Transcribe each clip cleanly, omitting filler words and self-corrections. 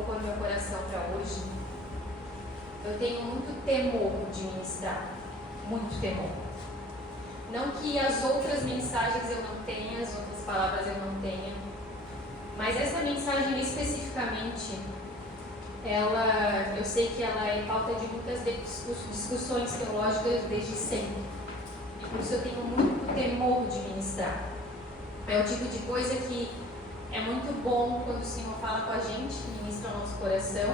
colocou no meu coração para hoje, eu tenho muito temor de ministrar, muito temor. Não que as outras mensagens eu não tenha, as outras palavras eu não tenha, mas essa mensagem especificamente, eu sei que ela é pauta de muitas discussões teológicas desde sempre. E por isso eu tenho muito temor de ministrar. É o tipo de coisa que é muito bom quando o Senhor fala com a gente, ministra o nosso coração,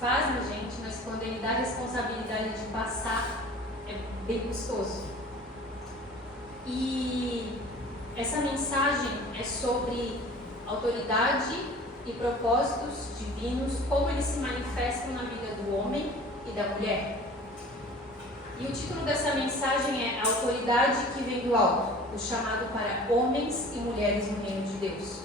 faz na gente, mas quando Ele dá a responsabilidade de passar, é bem custoso. E essa mensagem é sobre autoridade e propósitos divinos, como eles se manifestam na vida do homem e da mulher. E o título dessa mensagem é A Autoridade que Vem do Alto, o chamado para homens e mulheres no reino de Deus.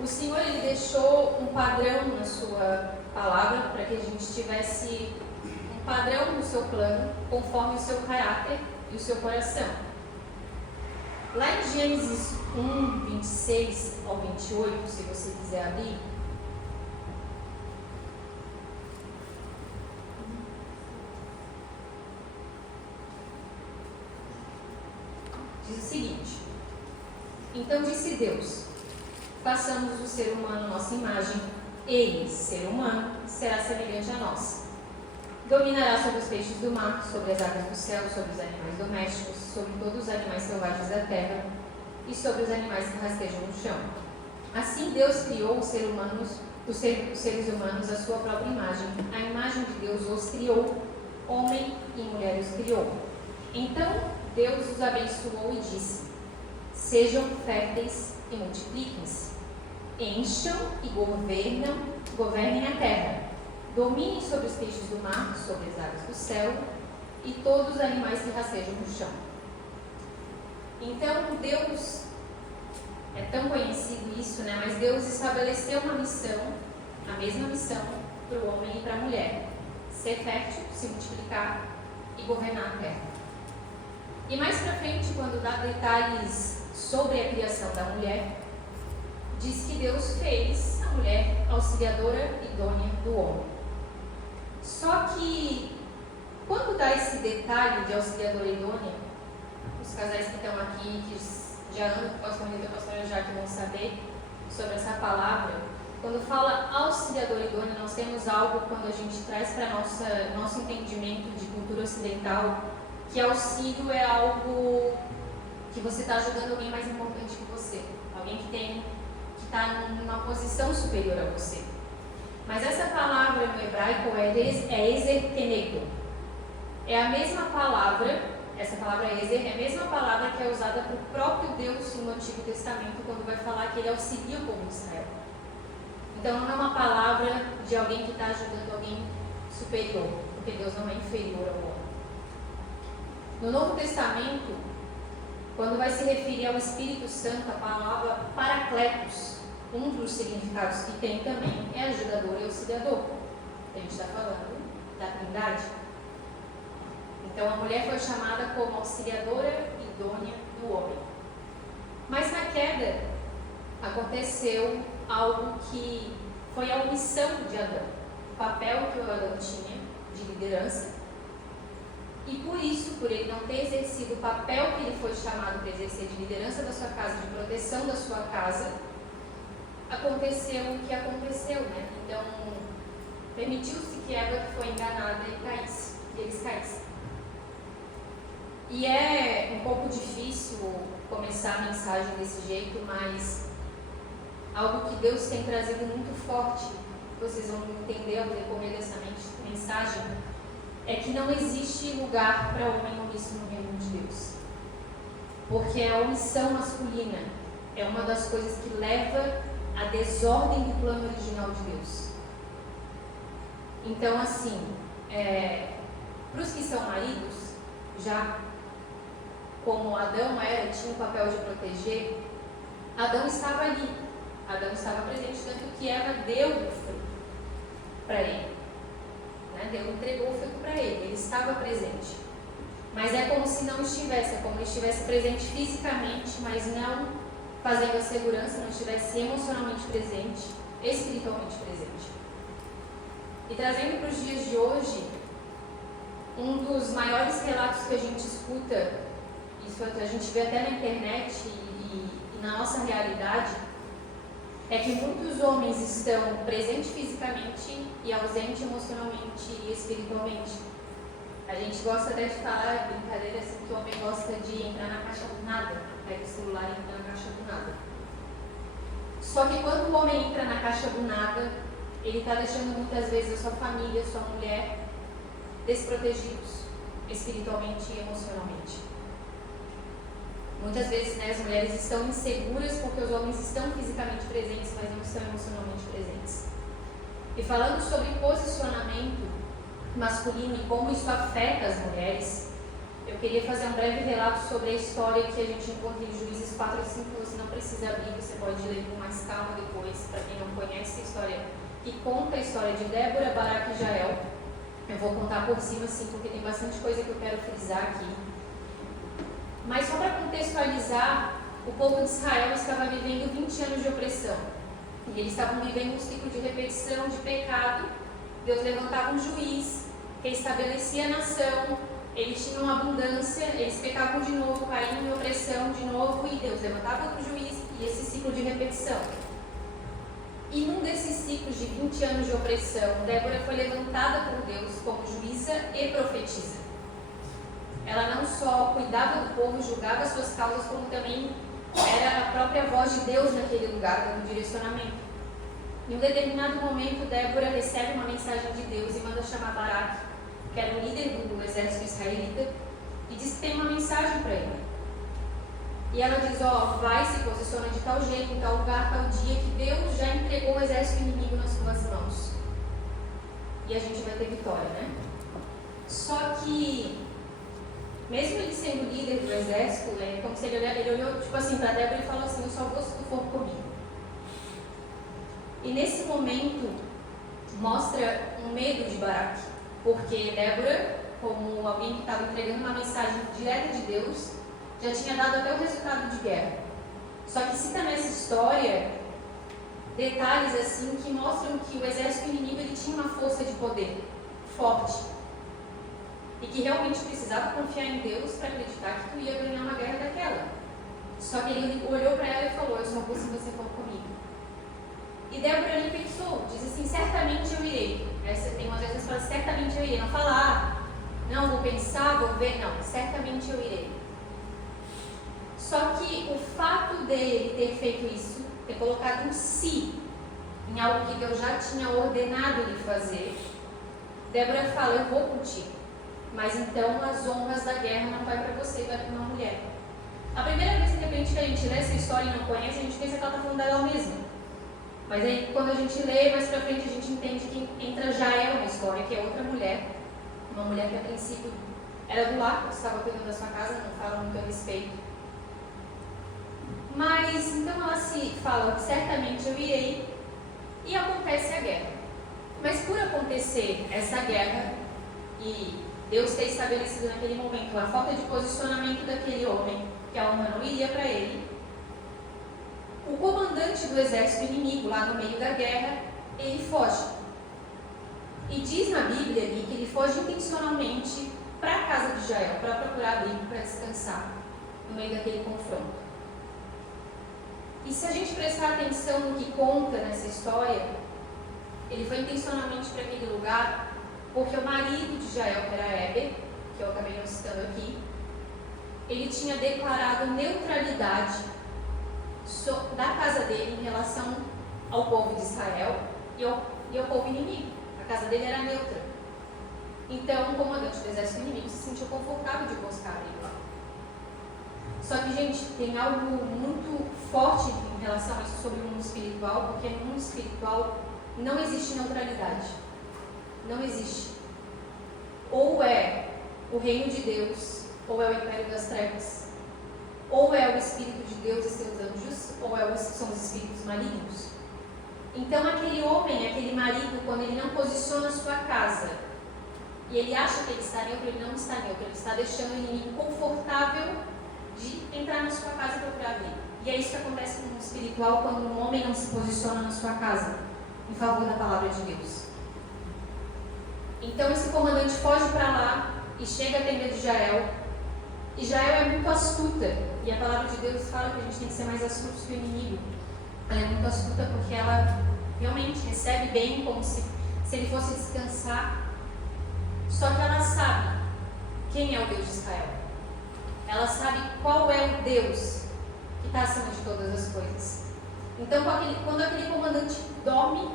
O Senhor, Ele deixou um padrão na sua palavra para que a gente tivesse um padrão no seu plano, conforme o seu caráter e o seu coração. Lá em Gênesis 1, 26 ao 28, se você quiser abrir, diz o seguinte: Então disse Deus: façamos o ser humano nossa imagem, ele, ser humano, será semelhante a nós. Dominará sobre os peixes do mar, sobre as aves do céu, sobre os animais domésticos, sobre todos os animais selvagens da terra e sobre os animais que rastejam no chão. Assim Deus criou os seres humanos à sua própria imagem. A imagem de Deus os criou, homem e mulher os criou. Então Deus os abençoou e disse: sejam férteis e multipliquem-se, encham e governem a terra. Dominem sobre os peixes do mar, sobre as aves do céu e todos os animais que rastejam no chão. Então, Deus, é tão conhecido isso, né? Mas Deus estabeleceu uma missão, a mesma missão para o homem e para a mulher: ser fértil, se multiplicar e governar a terra. E mais para frente, quando dá detalhes sobre a criação da mulher, diz que Deus fez a mulher auxiliadora idônea do homem. Só que, quando dá esse detalhe de auxiliadora idônea, os casais que estão aqui, que já andam com o pastor Rita e a pastora Jaque vão saber sobre essa palavra. Quando fala auxiliadora idônea, nós temos algo, quando a gente traz para nosso entendimento de cultura ocidental, que auxílio é algo que você está ajudando alguém mais importante que você, alguém que está numa posição superior a você. Mas essa palavra no hebraico é ezer kenego. É a mesma palavra, essa palavra ezer é a mesma palavra que é usada para o próprio Deus no Antigo Testamento, quando vai falar que Ele auxilia o povo de Israel. Então não é uma palavra de alguém que está ajudando alguém superior, porque Deus não é inferior ao homem. No Novo Testamento, quando vai se referir ao Espírito Santo, a palavra paracletos, um dos significados que tem também é ajudador e auxiliador. A gente está falando da Trindade. Então a mulher foi chamada como auxiliadora idônea do homem. Mas na queda aconteceu algo que foi a omissão de Adão, o papel que o Adão tinha de liderança. E por isso, por ele não ter exercido o papel que ele foi chamado para exercer de liderança da sua casa, de proteção da sua casa, aconteceu o que aconteceu, né? Então, permitiu-se que Eva, que foi enganada, eles caíssem. E é um pouco difícil começar a mensagem desse jeito, mas algo que Deus tem trazido muito forte, vocês vão entender ao decorrer dessa mensagem, é que não existe lugar para homem omisso no reino de Deus. Porque a omissão masculina é uma das coisas que leva à desordem do plano original de Deus. Então, assim, para os que são maridos, já como Adão tinha o papel de proteger, Adão estava ali, Adão estava presente, tanto que Eva deu o fruto para ele. Deus entregou o fruto para ele, ele estava presente. Mas é como se não estivesse, é como ele estivesse presente fisicamente, mas não fazendo a segurança não estivesse emocionalmente presente, espiritualmente presente. E trazendo para os dias de hoje, um dos maiores relatos que a gente escuta, isso a gente vê até na internet e na nossa realidade, é que muitos homens estão presentes fisicamente e ausentes emocionalmente e espiritualmente. A gente gosta até de falar, brincadeira assim, que o homem gosta de entrar na caixa do nada, pega o celular e entra na caixa do nada. Só que quando o homem entra na caixa do nada, ele está deixando muitas vezes a sua família, a sua mulher, desprotegidos espiritualmente e emocionalmente. Muitas vezes, as mulheres estão inseguras porque os homens estão fisicamente presentes, mas não estão emocionalmente presentes. E falando sobre posicionamento masculino e como isso afeta as mulheres, eu queria fazer um breve relato sobre a história que a gente encontra em Juízes 4 e 5. Você não precisa abrir, você pode ler com mais calma depois, para quem não conhece a história, que conta a história de Débora, Baraque e Jael. Eu vou contar por cima, sim, porque tem bastante coisa que eu quero frisar aqui. Mas só para contextualizar, o povo de Israel estava vivendo 20 anos de opressão. E eles estavam vivendo um ciclo de repetição, de pecado. Deus levantava um juiz que estabelecia a nação, eles tinham abundância, eles pecavam de novo, caíam em opressão de novo, e Deus levantava outro juiz, e esse ciclo de repetição. E num desses ciclos de 20 anos de opressão, Débora foi levantada por Deus como juíza e profetisa. Ela não só cuidava do povo, julgava as suas causas, como também era a própria voz de Deus naquele lugar, dando direcionamento. Em um determinado momento, Débora recebe uma mensagem de Deus e manda chamar Baraque, que era o líder do exército israelita, e diz que tem uma mensagem para ele. E ela diz, vai, se posiciona de tal jeito, em tal lugar, tal dia, que Deus já entregou o exército inimigo nas suas mãos. E a gente vai ter vitória, né? Só que, mesmo ele sendo líder do exército, é como se ele olhou tipo assim, para Débora e falou assim, eu só vou se tu for comigo. E nesse momento, mostra um medo de Baraque, porque Débora, como alguém que estava entregando uma mensagem direta de Deus, já tinha dado até o resultado de guerra. Só que cita nessa história detalhes assim que mostram que o exército inimigo ele tinha uma força de poder forte e que realmente precisava confiar em Deus para acreditar que tu ia ganhar uma guerra daquela. Só que ele olhou para ela e falou, eu só vou se você for comigo. E Débora ali pensou, diz assim, certamente eu irei. Tem umas vezes que fala, certamente eu irei. Não fala, não, vou pensar, vou ver, não, certamente eu irei. Só que o fato dele ter feito isso, ter colocado um si em algo que Deus já tinha ordenado ele fazer, Débora fala, eu vou contigo, mas então as honras da guerra não vai para você, vai para uma mulher. A primeira vez, de repente, que a gente lê essa história e não conhece, a gente pensa que ela está falando dela mesma. Mas aí, quando a gente lê mais pra frente, a gente entende que entra Jael na história, que é outra mulher, uma mulher que a princípio era do lar, que estava cuidando da sua casa, não fala muito a respeito. Mas, então ela se fala, certamente eu irei, e acontece a guerra. Mas por acontecer essa guerra, e Deus ter estabelecido naquele momento a falta de posicionamento daquele homem, que a honra não iria para ele, o comandante do exército inimigo, lá no meio da guerra, ele foge. E diz na Bíblia ali que ele foge intencionalmente para a casa de Jael, para procurar abrigo, para descansar, no meio daquele confronto. E se a gente prestar atenção no que conta nessa história, ele foi intencionalmente para aquele lugar porque o marido de Jael, que era Heber, que eu acabei não citando aqui, ele tinha declarado neutralidade da casa dele em relação ao povo de Israel e ao povo inimigo. A casa dele era neutra. Então, o comandante do exército inimigo se sentiu confortável de buscar ele lá. Só que, gente, tem algo muito forte em relação a isso sobre o mundo espiritual, porque no mundo espiritual não existe neutralidade. Não existe. Ou é o reino de Deus, ou é o império das trevas. Ou é o Espírito de Deus e seus anjos, ou são os espíritos malignos. Então, aquele homem, aquele marido, quando ele não posiciona a sua casa, e ele acha que ele está neutro, ele não está neutro, ele está deixando o inimigo confortável de entrar na sua casa e procurar abrigo. E é isso que acontece no mundo espiritual quando um homem não se posiciona na sua casa em favor da palavra de Deus. Então esse comandante foge para lá e chega a tenda de Jael. E Jael é muito astuta. E a palavra de Deus fala que a gente tem que ser mais astutos que o inimigo. Ela é muito astuta porque ela realmente recebe bem como se ele fosse descansar. Só que ela sabe quem é o Deus de Israel. Ela sabe qual é o Deus que está acima de todas as coisas. Então, quando aquele comandante dorme,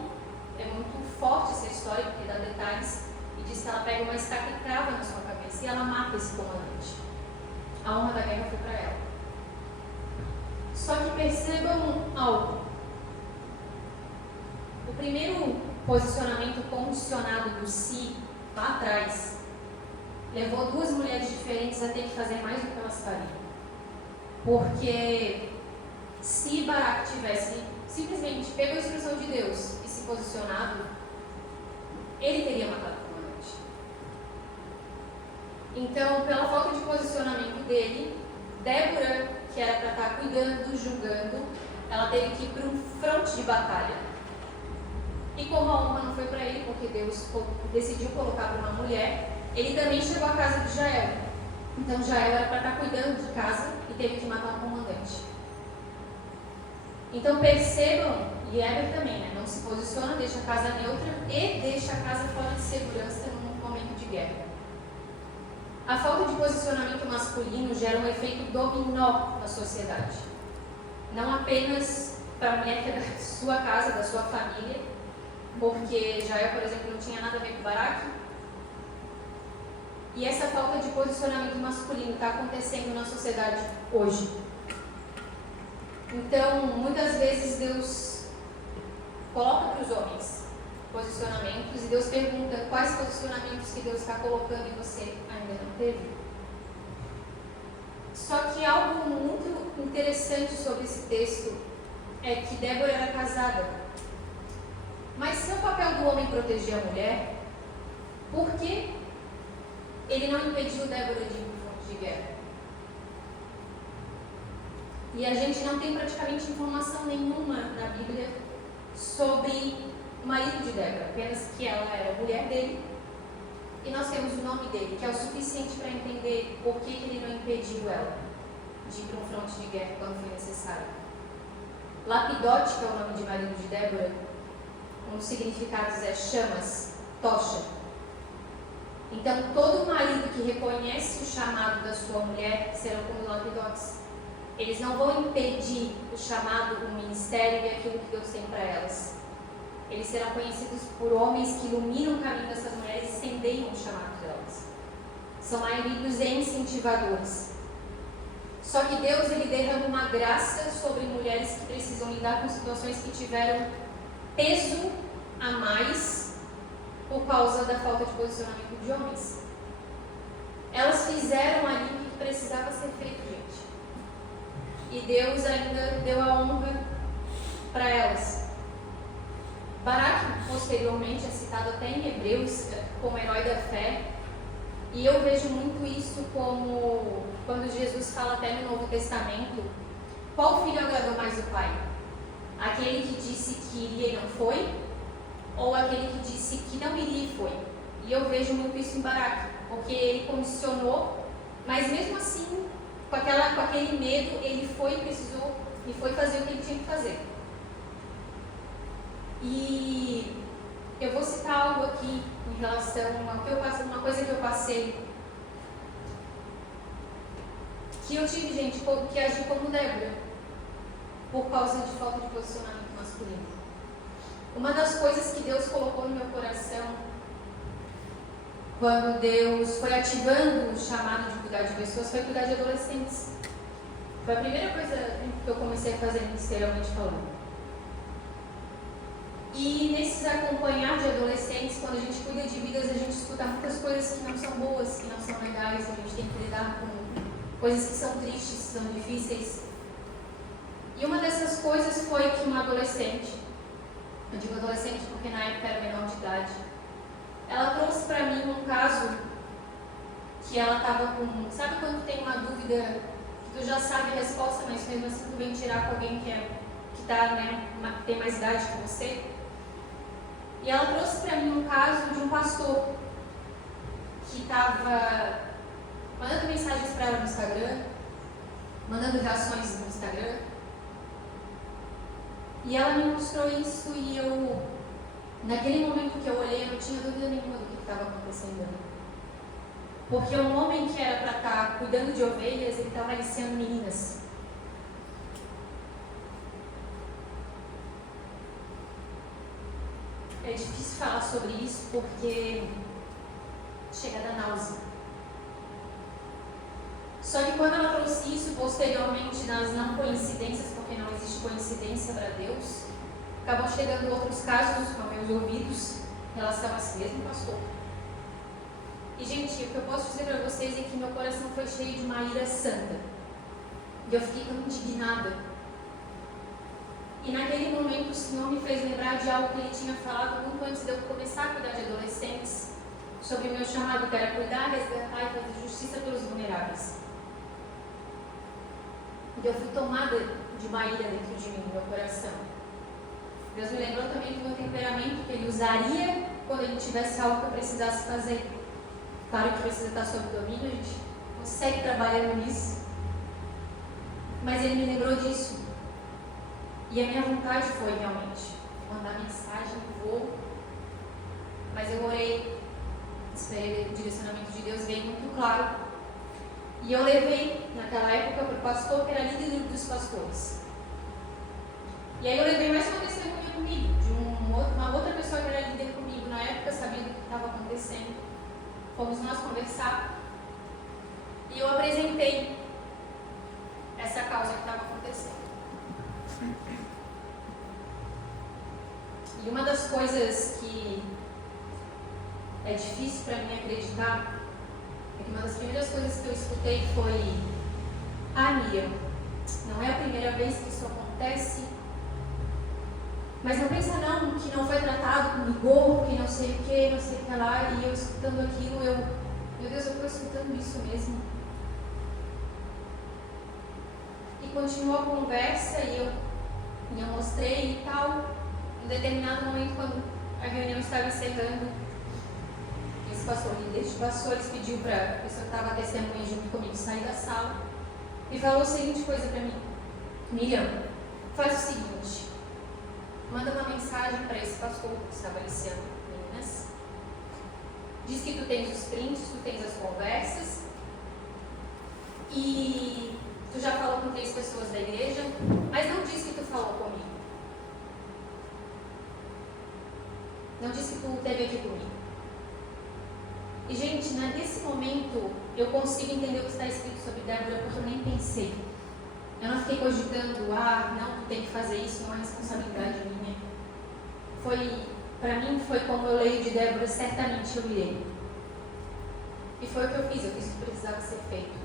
é muito forte essa história, porque dá detalhes, e diz que ela pega uma estaca e crava na sua cabeça, e ela mata esse comandante. A honra da guerra foi para ela. Só que percebam algo. O primeiro posicionamento condicionado do si, lá atrás, levou duas mulheres diferentes a ter que fazer mais do que elas fariam. Porque se Baraque tivesse simplesmente pego a instrução de Deus e se posicionado, ele teria matado o comandante. Então, pela falta de posicionamento dele, Débora, que era para estar cuidando, julgando, ela teve que ir para um fronte de batalha. E como a honra não foi para ele, porque Deus decidiu colocar para uma mulher, ele também chegou à casa de Jael. Então Jael era para estar cuidando de casa e teve que matar um comandante. Então percebam, e Heber também, né? Não se posiciona, deixa a casa neutra e deixa a casa fora de segurança num momento de guerra. A falta de posicionamento masculino gera um efeito dominó na sociedade. Não apenas para a mulher que é da sua casa, da sua família, porque Jael, por exemplo, não tinha nada a ver com Baraque. E essa falta de posicionamento masculino está acontecendo na sociedade hoje. Então, muitas vezes Deus coloca para os homens posicionamentos e Deus pergunta quais posicionamentos que Deus está colocando e você ainda não teve. Só que algo muito interessante sobre esse texto é que Débora era casada. Mas se é o papel do homem proteger a mulher, por que ele não impediu Débora de ir para o fronte de guerra? E a gente não tem praticamente informação nenhuma na Bíblia sobre o marido de Débora, apenas que ela era mulher dele. E nós temos o nome dele, que é o suficiente para entender por que ele não impediu ela de ir para um fronte de guerra quando foi necessário. Lapidote, que é o nome de marido de Débora, um dos significados é chamas, tocha. Então, todo marido que reconhece o chamado da sua mulher serão como lapidotes. Eles não vão impedir o chamado, o ministério e aquilo que Deus tem para elas. Eles serão conhecidos por homens que iluminam o caminho dessas mulheres e incendeiam o chamado delas. São maridos e incentivadores. Só que Deus, ele derrama uma graça sobre mulheres que precisam lidar com situações que tiveram peso a mais por causa da falta de posicionamento de homens. Elas fizeram ali o que precisava ser feito, gente. E Deus ainda deu a honra para elas. Baraque, posteriormente, é citado até em Hebreus como herói da fé. E eu vejo muito isso como quando Jesus fala até no Novo Testamento, qual filho agradou mais o pai? Aquele que disse que iria e não foi? Ou aquele que disse que não iria e foi? E eu vejo muito isso em Baraque, porque ele condicionou, mas mesmo assim, com aquele medo, ele foi fazer o que ele tinha que fazer. E eu vou citar algo aqui em relação ao que eu passei, uma coisa que eu passei, que eu tive, gente, que agir como Débora, por causa de falta de posicionamento masculino. Uma das coisas que Deus colocou no meu coração, quando Deus foi ativando o chamado de cuidar de pessoas, foi cuidar de adolescentes. Foi a primeira coisa que eu comecei a fazer ministerialmente falando. E nesses acompanhar de adolescentes, quando a gente cuida de vidas, a gente escuta muitas coisas que não são boas, que não são legais, a gente tem que lidar com coisas que são tristes, que são difíceis. E uma dessas coisas foi que uma adolescente, eu digo adolescente porque na época era menor de idade, ela trouxe para mim um caso que ela estava com, sabe quando tem uma dúvida que tu já sabe a resposta, mas mesmo assim tu vem tirar com alguém que tá, né, tem mais idade que você. E ela trouxe para mim um caso de um pastor que estava mandando mensagens para ela no Instagram, mandando reações no Instagram. E ela me mostrou isso e eu, naquele momento que eu olhei, eu não tinha dúvida nenhuma do que estava acontecendo ali. Porque um homem que era para estar cuidando de ovelhas, ele estava aliciando meninas. É difícil falar sobre isso porque chega a dar náusea. Só que quando ela trouxe isso, posteriormente, nas não coincidências, porque não existe coincidência para Deus, acabam chegando outros casos aos meus ouvidos em relação a esse mesmo pastor. E, gente, o que eu posso dizer para vocês é que meu coração foi cheio de uma ira santa. E eu fiquei indignada. E naquele momento o Senhor me fez lembrar de algo que Ele tinha falado muito antes de eu começar a cuidar de adolescentes, sobre o meu chamado, que era cuidar, resgatar e fazer justiça pelos vulneráveis. E eu fui tomada de uma ira dentro de mim, no meu coração. Deus me lembrou também do meu temperamento, que Ele usaria quando Ele tivesse algo que eu precisasse fazer. Claro que precisa estar sob domínio, a gente consegue trabalhando nisso. Mas Ele me lembrou disso. E a minha vontade foi realmente mandar mensagem, vou. Mas eu orei, esperei o direcionamento de Deus, veio muito claro. E eu levei, naquela época, para o pastor, que era líder dos pastores. E aí eu levei mais uma testemunha comigo, de uma outra pessoa que era líder comigo na época, sabia do que estava acontecendo. Fomos nós conversar. E eu apresentei essa causa que estava acontecendo. E uma das coisas que é difícil para mim acreditar é que uma das primeiras coisas que eu escutei foi: Miriam, não é a primeira vez que isso acontece, mas não pensa não que não foi tratado com rigor, que não sei o que lá. E eu escutando aquilo, meu Deus, eu estou escutando isso mesmo. E continuou a conversa e eu mostrei e tal. Em determinado momento, quando a reunião estava encerrando, esse pastor, líder de pastores, pediu para a pessoa que estava testemunha junto comigo sair da sala e falou a seguinte coisa para mim: Miriam, faz o seguinte, manda uma mensagem para esse pastor que estava aliciando meninas, diz que tu tens os prints, tu tens as conversas e tu já falou com 3 pessoas da igreja, mas não diz que tu falou comigo. Não disse que tu esteve aqui comigo. E, gente, nesse momento, eu consigo entender o que está escrito sobre Débora, porque eu nem pensei. Eu não fiquei cogitando, não, tu tem que fazer isso, não é responsabilidade minha. Para mim, foi como eu leio de Débora, certamente eu irei. E foi o que eu fiz o que precisava ser feito.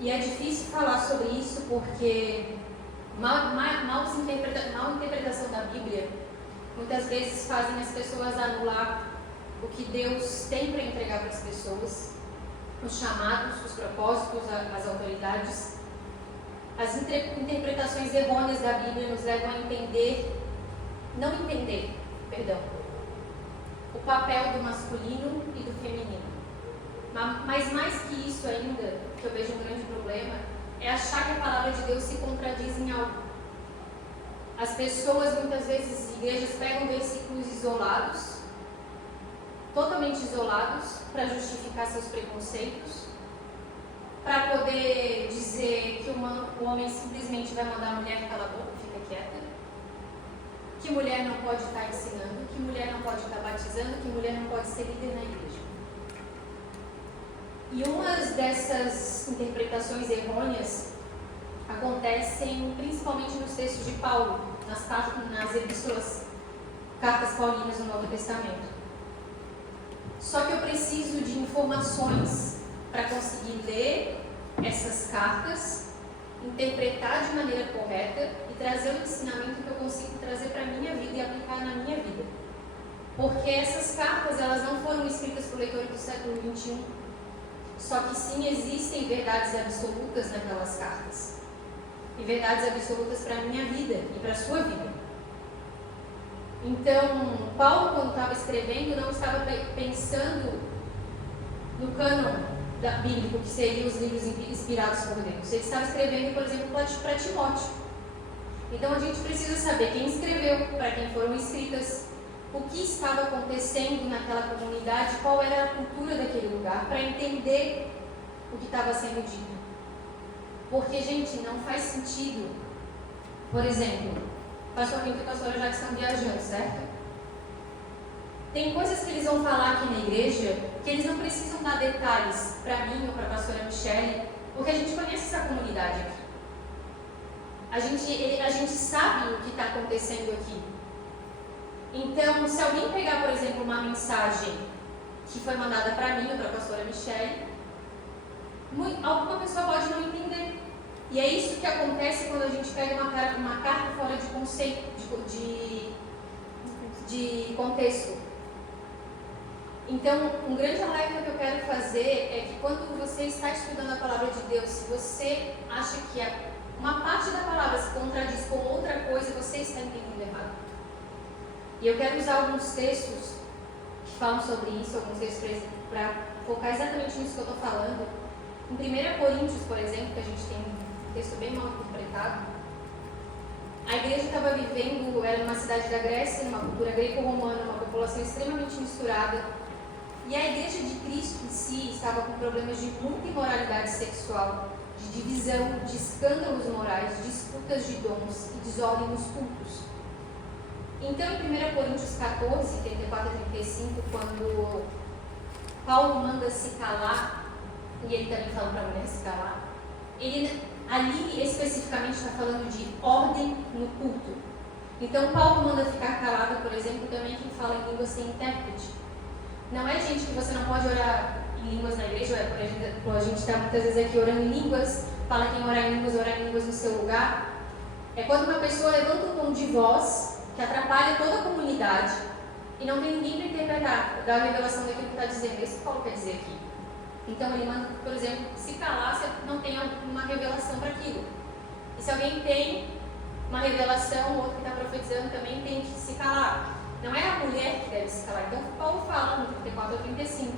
E é difícil falar sobre isso porque mal interpretação da Bíblia muitas vezes fazem as pessoas anular o que Deus tem para entregar para as pessoas, os chamados, os propósitos, as autoridades. As interpretações errôneas da Bíblia nos levam a o papel do masculino e do feminino. Mas mais que isso ainda, que eu vejo um grande problema, é achar que a palavra de Deus se contradiz em algo. As pessoas, muitas vezes, as igrejas pegam versículos isolados, totalmente isolados, para justificar seus preconceitos, para poder dizer que o homem simplesmente vai mandar a mulher calar a boca, fica quieta, que mulher não pode estar ensinando, que mulher não pode estar batizando, que mulher não pode ser líder na igreja. E umas dessas interpretações errôneas acontecem principalmente nos textos de Paulo, nas epístolas, cartas paulinas do Novo Testamento. Só que eu preciso de informações para conseguir ler essas cartas, interpretar de maneira correta e trazer o ensinamento que eu consigo trazer para a minha vida e aplicar na minha vida. Porque essas cartas, elas não foram escritas por leitores do século XXI. só que sim existem verdades absolutas naquelas cartas. E verdades absolutas para a minha vida e para a sua vida. Então, Paulo, quando estava escrevendo, não estava pensando no cânon bíblico, que seriam os livros inspirados por Deus. Ele estava escrevendo, por exemplo, para Timóteo. Então, a gente precisa saber quem escreveu, para quem foram escritas, o que estava acontecendo naquela comunidade, qual era a cultura daquele lugar, para entender o que estava sendo dito. Porque, gente, não faz sentido. Por exemplo, pastor Milton e a pastora já estão viajando, certo? Tem coisas que eles vão falar aqui na igreja que eles não precisam dar detalhes para mim ou para a pastora Michele, porque a gente conhece essa comunidade aqui. A gente sabe o que está acontecendo aqui. Então, se alguém pegar, por exemplo, uma mensagem que foi mandada para mim ou para a pastora Michele, alguma pessoa pode não entender. E é isso que acontece quando a gente pega uma carta fora de conceito, de contexto. Então, um grande alerta que eu quero fazer é que quando você está estudando a palavra de Deus, se você acha que uma parte da palavra se contradiz com outra coisa, você está entendendo errado. E eu quero usar alguns textos que falam sobre isso, alguns textos para focar exatamente nisso que eu estou falando. Em 1 Coríntios, por exemplo, que a gente tem um texto bem mal interpretado, a igreja estava vivendo, era numa cidade da Grécia, numa cultura greco-romana, uma população extremamente misturada. E a igreja de Cristo em si estava com problemas de muita imoralidade sexual, de divisão, de escândalos morais, disputas de dons e desordem nos cultos. Então, em 1 Coríntios 14, 34 a 35, quando Paulo manda se calar, e ele também fala para a mulher se calar, ele ali especificamente está falando de ordem no culto. Então, Paulo manda ficar calado, por exemplo, também quem fala em língua sem intérprete. Não é, gente, que você não pode orar em línguas na igreja, por exemplo, a gente está muitas vezes aqui orando em línguas, fala quem orar em línguas no seu lugar. É quando uma pessoa levanta um tom de voz que atrapalha toda a comunidade e não tem ninguém para interpretar, dar a revelação daquilo que está dizendo. É isso que Paulo quer dizer aqui. Então ele manda, por exemplo, se calar se não tem uma revelação para aquilo. E se alguém tem uma revelação, o outro que está profetizando também tem que se calar. Não é a mulher que deve se calar. Então Paulo fala no 34 a 35.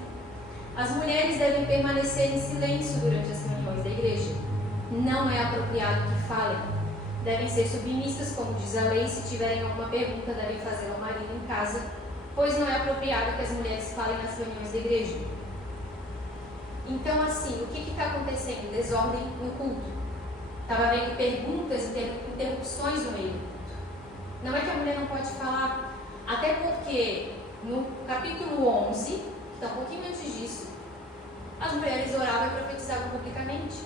As mulheres devem permanecer em silêncio durante as reuniões da igreja. Não é apropriado que falem. Devem ser submissas, como diz a lei. Se tiverem alguma pergunta, devem fazê-la ao marido em casa, pois não é apropriado que as mulheres falem nas reuniões da igreja. Então, assim, o que está acontecendo? Desordem no culto. Estava havendo perguntas e interrupções no meio do culto. Não é que a mulher não pode falar, até porque no capítulo 11, que está um pouquinho antes disso, as mulheres oravam e profetizavam publicamente.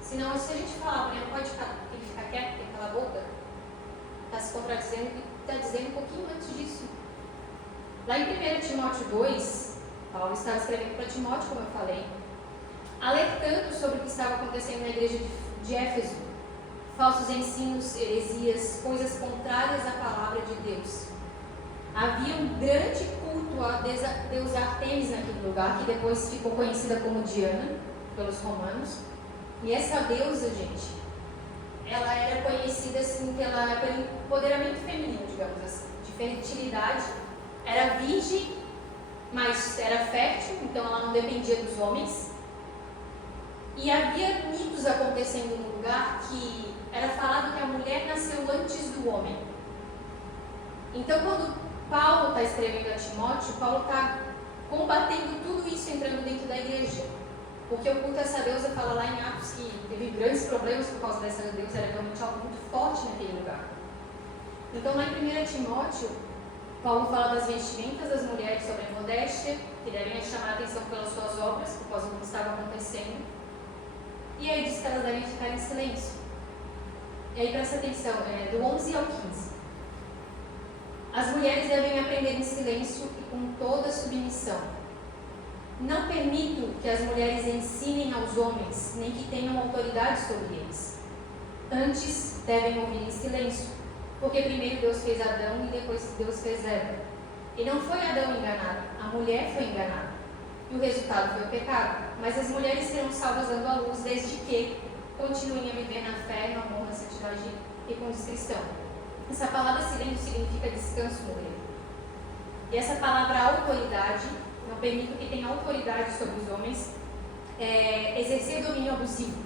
Senão, se a gente falar, a mulher não pode ficar quieta, tem que calar a boca, está se contradizendo e está dizendo um pouquinho antes disso. Lá em 1 Timóteo 2, Paulo estava escrevendo para Timóteo, como eu falei, alertando sobre o que estava acontecendo na igreja de Éfeso, falsos ensinos, heresias, coisas contrárias à palavra de Deus. Havia um grande culto à deusa Artemis naquele lugar, que depois ficou conhecida como Diana, pelos romanos. E essa deusa, gente, ela era conhecida assim pelo empoderamento feminino, digamos assim, de fertilidade. Era virgem, mas era fértil, então ela não dependia dos homens. E havia mitos acontecendo no lugar que era falado que a mulher nasceu antes do homem. Então, quando Paulo está escrevendo a Timóteo, Paulo está combatendo tudo isso entrando dentro da igreja. Porque o culto a essa deusa fala lá em Atos que teve grandes problemas por causa dessa deusa, era realmente algo muito forte naquele lugar. Então, lá em 1 Timóteo, Paulo fala das vestimentas das mulheres sobre a modéstia, que devem chamar a atenção pelas suas obras, por causa do que estava acontecendo. E aí diz que elas devem ficar em silêncio. E aí presta atenção, do 11 ao 15. As mulheres devem aprender em silêncio e com toda submissão. Não permito que as mulheres ensinem aos homens, nem que tenham autoridade sobre eles. Antes, devem ouvir em silêncio, porque primeiro Deus fez Adão e depois Deus fez Eva. E não foi Adão enganado, a mulher foi enganada. e o resultado foi o pecado. Mas as mulheres serão salvas dando à luz, desde que continuem a viver na fé, no amor, na santidade e com discrição. Essa palavra silêncio significa descanso no grego. E essa palavra autoridade, não permito que tenha autoridade sobre os homens, exercer domínio abusivo.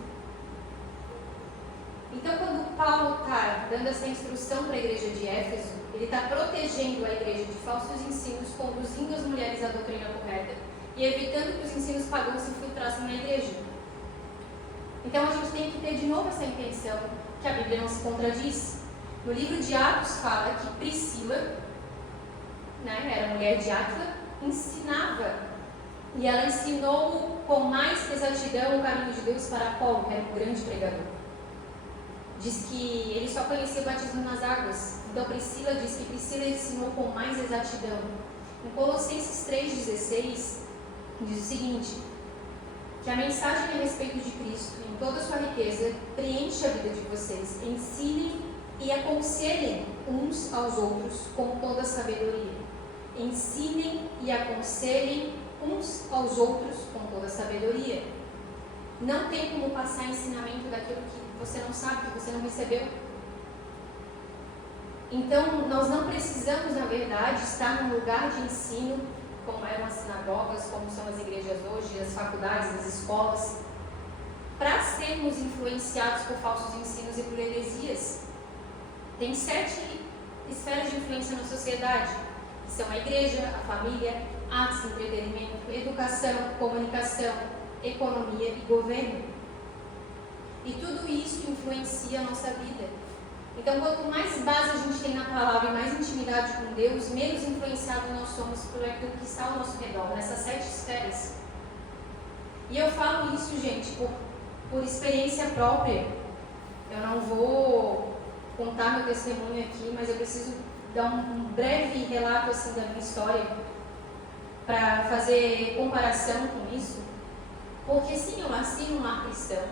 Então, quando Paulo está dando essa instrução para a igreja de Éfeso, ele está protegendo a igreja de falsos ensinos, conduzindo as mulheres à doutrina correta e evitando que os ensinos pagãos se infiltrassem na igreja. Então, a gente tem que ter de novo essa intenção, que a Bíblia não se contradiz. No livro de Atos fala que Priscila, era mulher de Áquila, ensinava, e ela ensinou com mais exatidão o caminho de Deus para Paulo, que era um grande pregador. Diz que ele só conhecia o batismo nas águas. Então Priscila diz que Priscila ensinou com mais exatidão. Em Colossenses 3,16 diz o seguinte: que a mensagem a respeito de Cristo, em toda a sua riqueza, preenche a vida de vocês. Ensinem e aconselhem uns aos outros com toda a sabedoria. Ensinem e aconselhem uns aos outros com toda a sabedoria. Não tem como passar ensinamento daquilo que você não sabe, que você não recebeu. Então, nós não precisamos, na verdade, estar num lugar de ensino, como eram as sinagogas, como são as igrejas hoje, as faculdades, as escolas, para sermos influenciados por falsos ensinos e por heresias. Tem 7 esferas de influência na sociedade, que são a igreja, a família, artes, entretenimento, educação, comunicação, economia e governo. E tudo isso influencia a nossa vida. Então, quanto mais base a gente tem na palavra e mais intimidade com Deus, menos influenciados nós somos por aquilo que está ao nosso redor, nessas 7 esferas. E eu falo isso, gente, por experiência própria. Eu não vou contar meu testemunho aqui, mas eu preciso dar um breve relato assim, da minha história para fazer comparação com isso. Porque sim, eu nasci num lar cristão.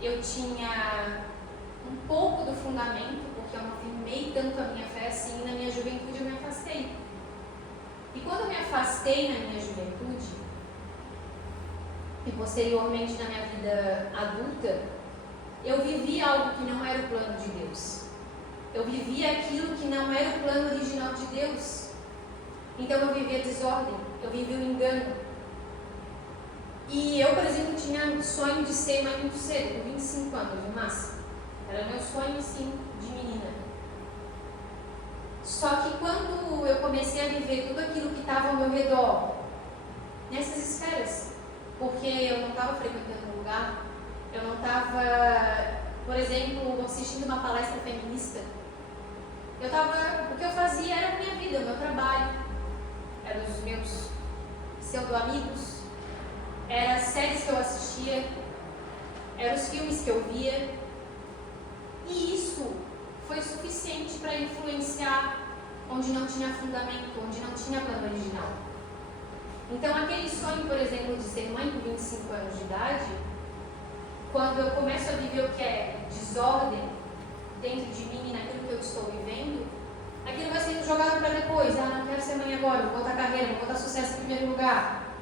Eu tinha um pouco do fundamento, porque eu não firmei tanto a minha fé assim, e na minha juventude eu me afastei. E quando eu me afastei na minha juventude, e posteriormente na minha vida adulta, eu vivi algo que não era o plano de Deus. Eu vivia aquilo que não era o plano original de Deus. Então eu vivia desordem, eu vivia o engano. E eu, por exemplo, tinha o sonho de ser mãe muito cedo, com 25 anos, no máximo. Era meu sonho, sim, de menina. Só que quando eu comecei a viver tudo aquilo que estava ao meu redor, nessas esferas, porque eu não estava frequentando um lugar, eu não estava, por exemplo, assistindo uma palestra feminista. O que eu fazia era a minha vida, o meu trabalho, eram os meus pseudo-amigos, eram as séries que eu assistia, eram os filmes que eu via. E isso foi suficiente para influenciar onde não tinha fundamento, onde não tinha plano original. Então, aquele sonho, por exemplo, de ser mãe com 25 anos de idade, quando eu começo a viver o que é desordem dentro de mim e naquilo que eu estou vivendo, aquilo vai sendo jogado para depois. Não quero ser mãe agora, vou botar carreira, vou botar sucesso em primeiro lugar.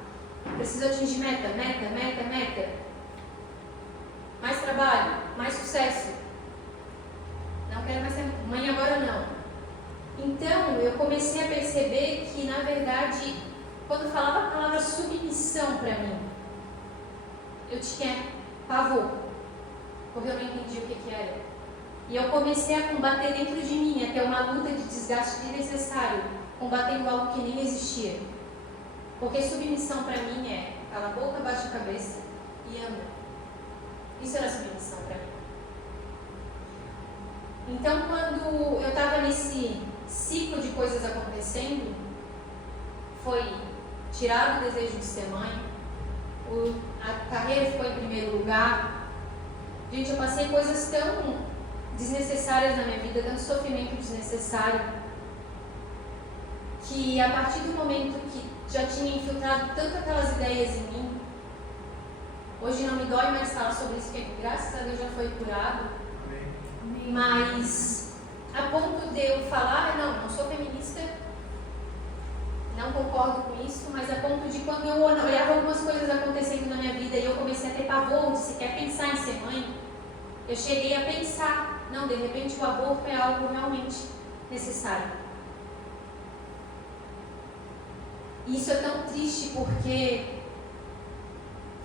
Preciso atingir meta. Mais trabalho, mais sucesso. Não quero mais ser mãe agora, não. Então, eu comecei a perceber que, na verdade, quando falava a palavra submissão para mim, eu tinha pavor, porque eu não entendia o que era. E eu comecei a combater dentro de mim, até uma luta de desgaste desnecessário, combatendo algo que nem existia. Porque submissão para mim é cala a boca, baixa a cabeça e anda. Isso era submissão para mim. Então, quando eu estava nesse ciclo de coisas acontecendo, foi tirado o desejo de ser mãe, a carreira ficou em primeiro lugar. Gente, eu passei coisas tão desnecessárias na minha vida, tanto sofrimento desnecessário, que a partir do momento que já tinha infiltrado tanto aquelas ideias em mim, hoje não me dói mais falar sobre isso, porque graças a Deus já foi curado. Amém. Mas a ponto de eu falar, não sou feminista, não não concordo com isso, mas a ponto de quando eu olhava algumas coisas acontecendo na minha vida e eu comecei a ter pavor de sequer pensar em ser mãe, eu cheguei a pensar, não, de repente o aborto é algo realmente necessário. E isso é tão triste porque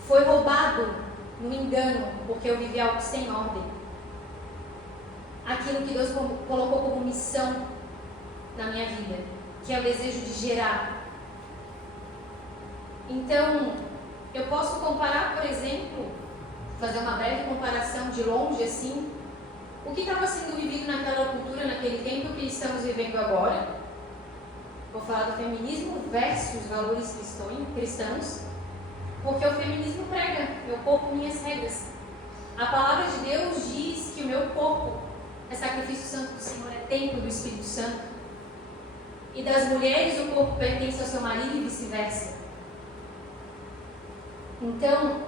foi roubado no engano, porque eu vivi algo sem ordem. Aquilo que Deus colocou como missão na minha vida, que é o desejo de gerar. Então, eu posso comparar, por exemplo, fazer uma breve comparação de longe, assim, o que estava sendo vivido naquela cultura, naquele tempo que estamos vivendo agora. Vou falar do feminismo versus valores cristãos, porque o feminismo prega, meu corpo, minhas regras. A palavra de Deus diz que o meu corpo é sacrifício santo do Senhor, é templo do Espírito Santo. E das mulheres o corpo pertence ao seu marido e vice-versa. Então,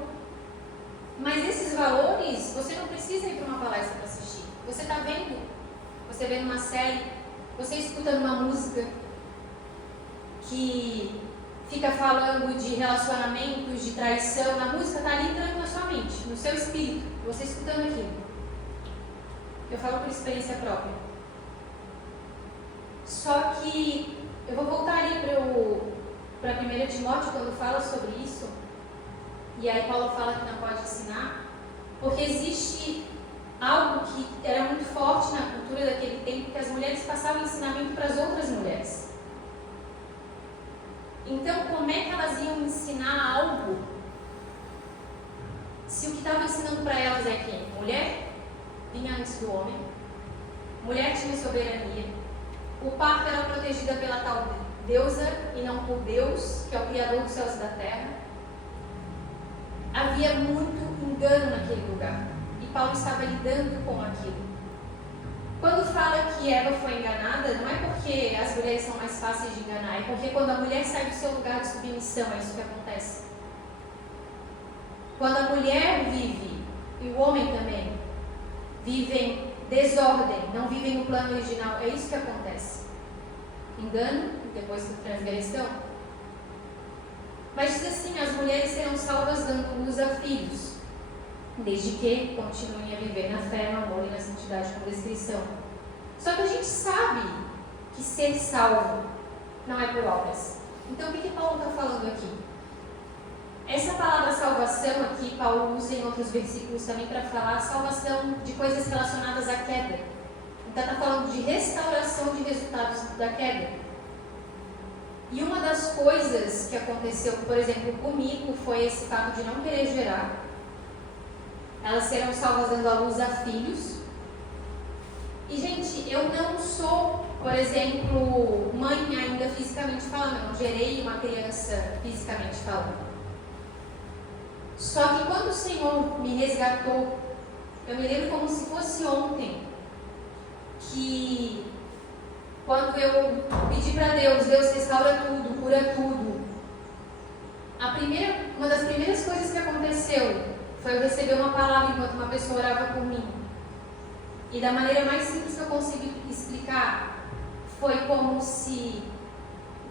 mas esses valores, você não precisa ir para uma palestra para assistir. Você está vendo, você vendo uma série, você escutando uma música que fica falando de relacionamentos, de traição, a música está ali entrando na sua mente, no seu espírito, você escutando aquilo. Eu falo por experiência própria. Só que eu vou voltar ali para 1 Timóteo quando fala sobre isso, e aí Paulo fala que não pode ensinar, porque existe algo que era muito forte na cultura daquele tempo, que as mulheres passavam ensinamento para as outras mulheres. Então, como é que elas iam ensinar algo se o que estava ensinando para elas é que mulher vinha antes do homem, mulher tinha soberania, o parto era protegida pela tal deusa e não por Deus, que é o Criador dos céus e da terra. Havia muito engano naquele lugar e Paulo estava lidando com aquilo. Quando fala que Eva foi enganada, não é porque as mulheres são mais fáceis de enganar, é porque quando a mulher sai do seu lugar de submissão, é isso que acontece. Quando a mulher vive, e o homem também, vivem desordem, não vivem no plano original, é isso que acontece. Engano, e depois transgressão. Mas diz assim, as mulheres serão salvas dando luz a filhos, desde que continuem a viver na fé, no amor e na santidade com descrição. Só que a gente sabe que ser salvo não é por obras. Então o que Paulo está falando aqui? Essa palavra salvação aqui, Paulo usa em outros versículos também para falar salvação de coisas relacionadas à queda. Então está falando de restauração de resultados da queda. E uma das coisas que aconteceu, por exemplo, comigo, foi esse fato de não querer gerar. Elas serão salvas dando à luz a filhos. E, gente, eu não sou, por exemplo, mãe ainda fisicamente falando. Eu não gerei uma criança fisicamente falando. Só que quando o Senhor me resgatou, eu me lembro como se fosse ontem, que quando eu pedi para Deus restaura tudo, cura tudo. Uma das primeiras coisas que aconteceu foi eu receber uma palavra enquanto uma pessoa orava por mim. E da maneira mais simples que eu consigo explicar, foi como se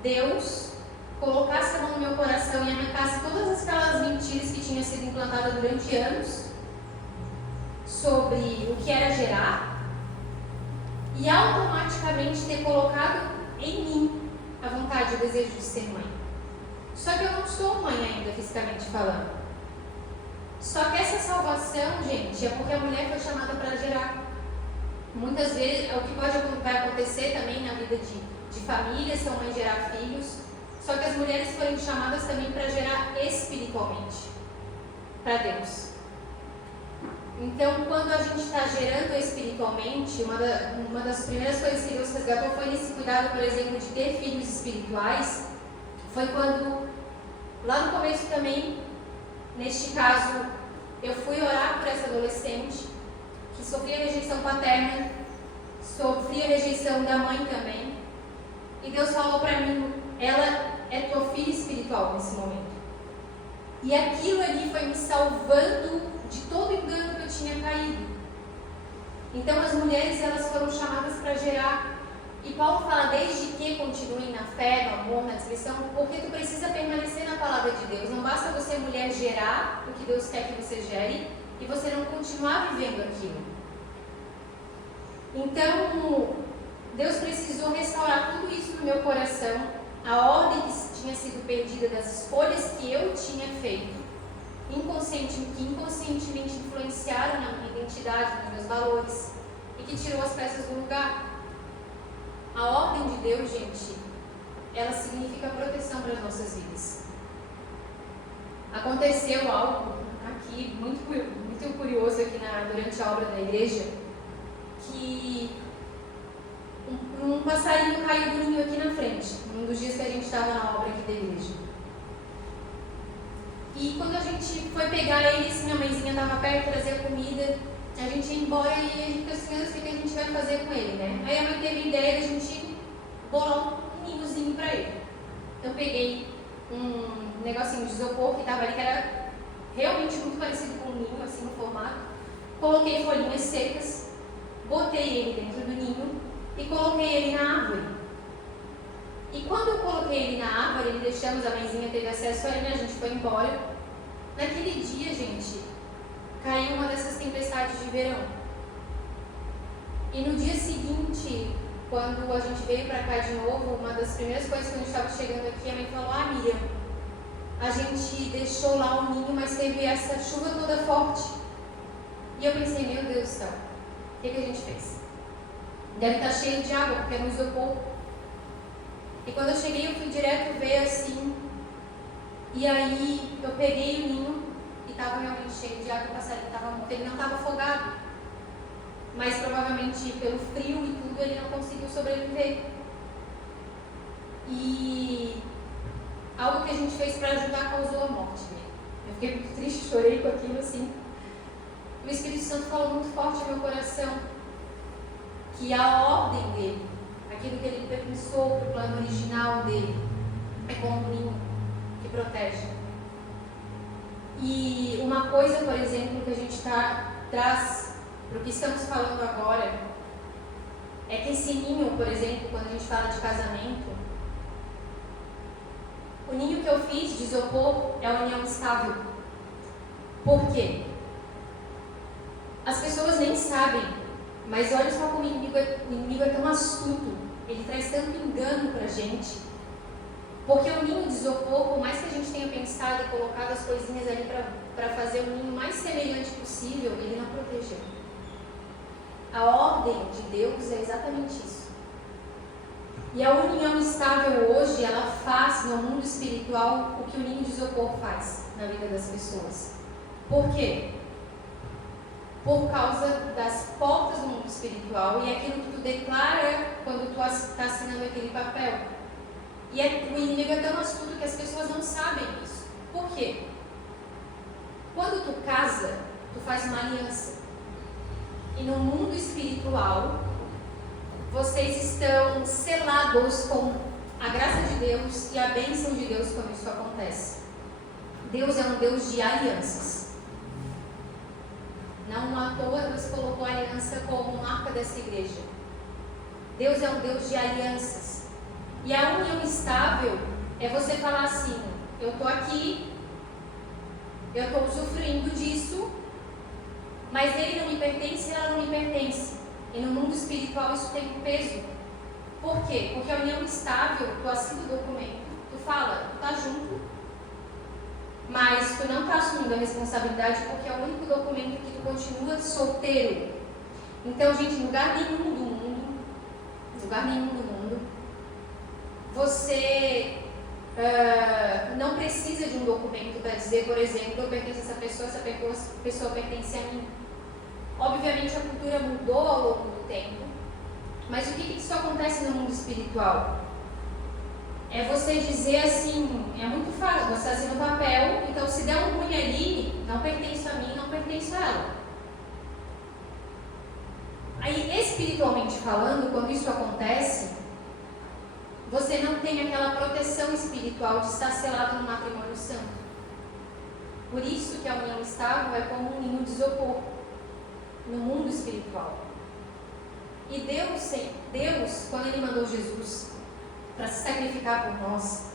Deus colocasse a mão no meu coração e arrancasse todas aquelas mentiras que tinham sido implantadas durante anos sobre o que era gerar e automaticamente ter colocado em mim a vontade e o desejo de ser mãe. Só que eu não sou mãe ainda, fisicamente falando. Só que essa salvação, gente, é porque a mulher foi chamada para gerar. Muitas vezes, o que vai acontecer também na vida de famílias, são mães gerar filhos. Só que as mulheres foram chamadas também para gerar espiritualmente, para Deus. Então, quando a gente está gerando espiritualmente, uma das primeiras coisas que Deus resgatou foi nesse cuidado, por exemplo, de ter filhos espirituais. Foi quando, lá no começo também, neste caso, eu fui orar por essa adolescente que sofria rejeição paterna, sofria rejeição da mãe também. E Deus falou para mim, ela é tua filha espiritual nesse momento. E aquilo ali foi me salvando de todo o engano que eu tinha caído. Então as mulheres, elas foram chamadas para gerar E Paulo fala, desde que continuem na fé, no amor, na discrição, porque tu precisa permanecer na palavra de Deus. Não basta você, mulher, gerar o que Deus quer que você gere e você não continuar vivendo aquilo. Então, Deus precisou restaurar tudo isso no meu coração, a ordem que tinha sido perdida das escolhas que eu tinha feito, que inconscientemente influenciaram na minha identidade, nos meus valores, e que tirou as peças do lugar. A ordem de Deus, gente, ela significa proteção para as nossas vidas. Aconteceu algo aqui muito curioso aqui durante a obra da igreja, que um passarinho caiu do ninho aqui na frente, num dos dias que a gente estava na obra aqui da igreja. E quando a gente foi pegar ele, minha mãezinha estava perto, trazia comida, a gente ia embora e a gente fica assim, o que a gente vai fazer com ele, né? Aí a mãe teve a ideia de a gente bolar um ninhozinho para ele. Eu peguei um negocinho de isopor que estava ali, que era realmente muito parecido com um ninho, assim no formato. Coloquei folhinhas secas, botei ele dentro do ninho e coloquei ele na árvore. E quando eu coloquei ele na árvore, deixamos, a mãezinha teve acesso a ele, a gente foi embora. Naquele dia, gente, caiu uma dessas tempestades de verão. E no dia seguinte, quando a gente veio para cá de novo, uma das primeiras coisas que a gente estava chegando aqui, a mãe falou, Miriam, a gente deixou lá o ninho, mas teve essa chuva toda forte. E eu pensei, meu Deus do céu, o que a gente fez? Deve estar cheio de água, porque é no isopor. E quando eu cheguei, eu fui direto ver assim, e aí eu peguei o ninho e estava realmente cheio de água, o passarinho estava morto, ele não estava afogado, mas provavelmente pelo frio e tudo ele não conseguiu sobreviver. E algo que a gente fez para ajudar causou a morte dele. Eu fiquei muito triste, chorei com aquilo assim. O Espírito Santo falou muito forte no meu coração que a ordem dele, aquilo que ele pensou para o plano original dele, é como um ninho que protege. E uma coisa, por exemplo, que a gente traz para o que estamos falando agora, é que esse ninho, por exemplo, quando a gente fala de casamento, o ninho que eu fiz de isopor é uma união estável. Por quê? As pessoas nem sabem, mas olha só como o inimigo é tão astuto, ele traz tanto engano para a gente, porque o ninho de isopor, por mais que a gente tenha pensado e colocado as coisinhas ali para fazer o ninho mais semelhante possível, ele não protegeu. A ordem de Deus é exatamente isso. E a união estável hoje, ela faz no mundo espiritual o que o ninho de isopor faz na vida das pessoas. Por quê? Por causa das portas do mundo espiritual e aquilo que tu declara quando tu está assinando aquele papel. E o inimigo é tão astuto que as pessoas não sabem isso. Por quê? Quando tu casa, tu faz uma aliança. E no mundo espiritual, vocês estão selados com a graça de Deus e a bênção de Deus quando isso acontece. Deus é um Deus de alianças. Não à toa Deus colocou a aliança como marca dessa igreja. Deus é um Deus de alianças. E a união estável é você falar assim, eu estou aqui, eu estou usufruindo disso, mas ele não me pertence e ela não me pertence. E no mundo espiritual isso tem um peso. Por quê? Porque a união estável, tu assina o documento, tu fala, tu tá junto, mas tu não está assumindo a responsabilidade porque é o único documento que tu continua solteiro. Então, gente, em lugar nenhum do mundo, você não precisa de um documento para dizer, por exemplo, eu pertenço a essa pessoa pertence a mim. Obviamente a cultura mudou ao longo do tempo, mas o que isso acontece no mundo espiritual? É você dizer assim, é muito fácil, você assina no papel, então se der um ruim ali, não pertence a mim, não pertence a ela. Aí, espiritualmente falando, quando isso acontece, você não tem aquela proteção espiritual de estar selado no matrimônio santo. Por isso que a união estável é como um ninho de isopor no mundo espiritual. E Deus sempre Deus, quando Ele mandou Jesus para se sacrificar por nós,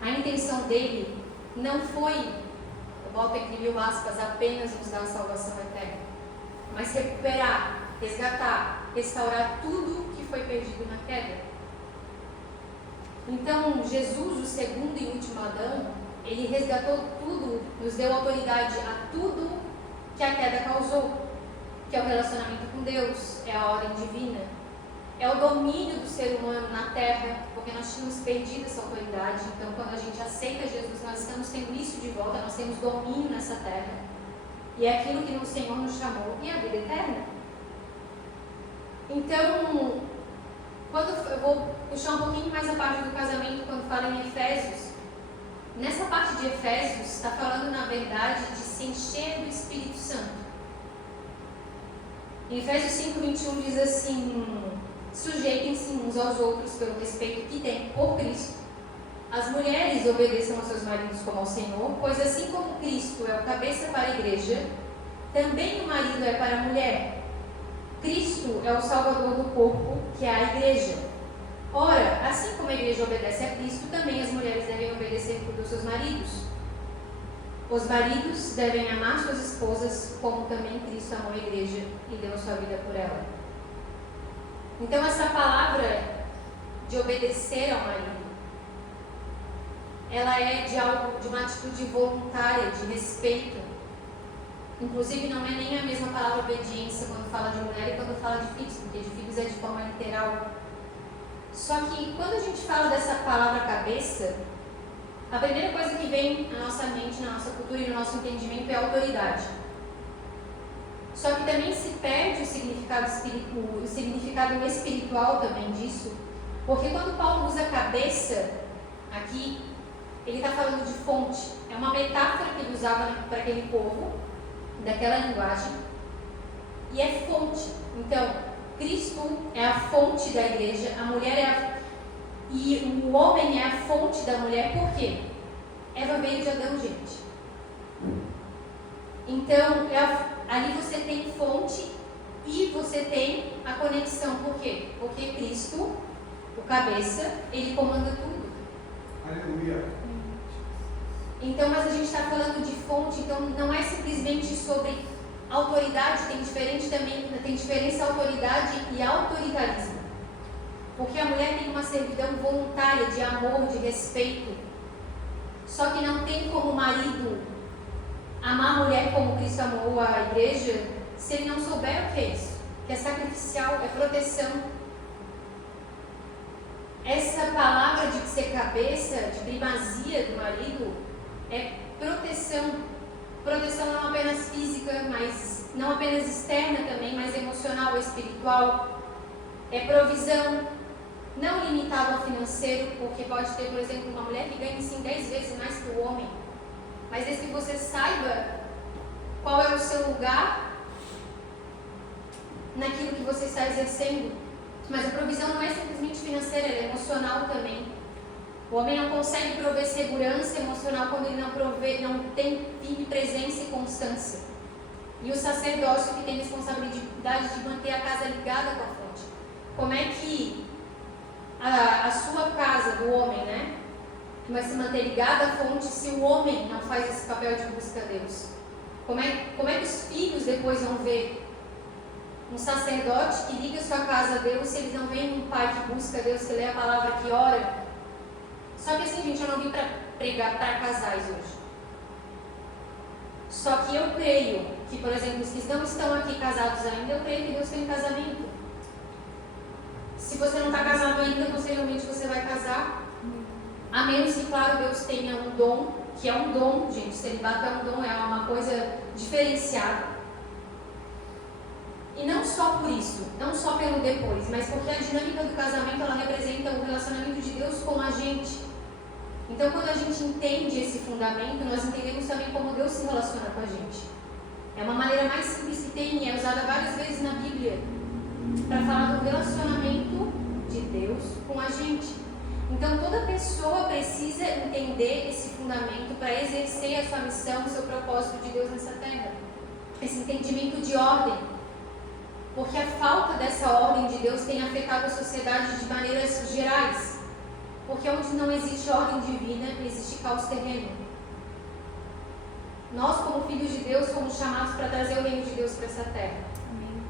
a intenção dele não foi, eu boto entre 1000 aspas, apenas nos dar a salvação eterna, mas recuperar, resgatar, restaurar tudo que foi perdido na queda. Então, Jesus, o segundo e último Adão, ele resgatou tudo, nos deu autoridade a tudo que a queda causou, que é o relacionamento com Deus, é a ordem divina, é o domínio do ser humano na terra, porque nós tínhamos perdido essa autoridade. Então, quando a gente aceita Jesus, nós estamos tendo isso de volta, nós temos domínio nessa terra, e é aquilo que o Senhor nos chamou, e a vida eterna. Então, quando eu vou puxar um pouquinho mais a parte do casamento, quando fala em Efésios, nessa parte de Efésios, está falando, na verdade, de se encher do Espírito Santo. Em Efésios 5:21 diz assim: sujeitem-se uns aos outros pelo respeito que têm por Cristo. As mulheres obedeçam aos seus maridos como ao Senhor, pois assim como Cristo é o cabeça para a igreja, também o marido é para a mulher. Cristo é o Salvador do corpo, que é a igreja. Ora, assim como a igreja obedece a Cristo, também as mulheres devem obedecer tudo aos seus maridos. Os maridos devem amar suas esposas, como também Cristo amou a igreja e deu a sua vida por ela. Então, essa palavra de obedecer ao marido, ela é de uma atitude voluntária, de respeito. Inclusive, não é nem a mesma palavra obediência quando fala de mulher e quando fala de filhos, porque de filhos é de forma literal. Só que quando a gente fala dessa palavra cabeça, a primeira coisa que vem na nossa mente, na nossa cultura e no nosso entendimento é a autoridade. Só que também se perde o significado espiritual também disso, porque quando Paulo usa cabeça aqui, ele está falando de fonte. É uma metáfora que ele usava para aquele povo, daquela linguagem, e é fonte. Então, Cristo é a fonte da igreja, a mulher e o homem é a fonte da mulher. Por quê? Eva veio de Adão, gente. Então, ali você tem fonte e você tem a conexão. Por quê? Porque Cristo, o cabeça, ele comanda tudo. Aleluia. Então, mas a gente está falando de fonte, então não é simplesmente sobre autoridade, tem diferença autoridade e autoritarismo. Porque a mulher tem uma servidão voluntária de amor, de respeito. Só que não tem como o marido amar a mulher como Cristo amou a igreja, se ele não souber o que é isso, que é sacrificial, é proteção. Essa palavra de ser cabeça, de primazia do marido, é proteção. Proteção não apenas física, mas não apenas externa também, mas emocional, espiritual. É provisão, não limitado ao financeiro, porque pode ter, por exemplo, uma mulher que ganha sim 10 vezes mais que o homem. Mas desde que você saiba qual é o seu lugar naquilo que você está exercendo. Mas a provisão não é simplesmente financeira, ela é emocional também. O homem não consegue prover segurança emocional quando ele não tem firme presença e constância. E o sacerdócio, que tem responsabilidade de manter a casa ligada com a fonte. Como é que a sua casa do homem, né, vai se manter ligada à fonte se o homem não faz esse papel de busca a Deus? Como é que os filhos depois vão ver um sacerdote que liga sua casa a Deus se eles não veem um pai que busca a Deus, que lê a palavra, que ora? Só que assim, gente, eu não vim para pregar para casais hoje. Só que eu creio que, por exemplo, os que não estão aqui casados ainda, eu creio que Deus tem um casamento. Se você não está casado ainda, possivelmente você vai casar. A menos que, claro, Deus tenha um dom, que é um dom, gente. Celibato é um dom, é uma coisa diferenciada. E não só por isso, não só pelo depois, mas porque a dinâmica do casamento, ela representa o relacionamento de Deus com a gente. Então, quando a gente entende esse fundamento, nós entendemos também como Deus se relaciona com a gente. É uma maneira mais simples que tem, e é usada várias vezes na Bíblia, para falar do relacionamento de Deus com a gente. Então, toda pessoa precisa entender esse fundamento para exercer a sua missão, o seu propósito de Deus nessa terra. Esse entendimento de ordem. Porque a falta dessa ordem de Deus tem afetado a sociedade de maneiras gerais. Porque onde não existe ordem divina, existe caos terreno. Nós, como filhos de Deus, fomos chamados para trazer o reino de Deus para essa terra. Amém.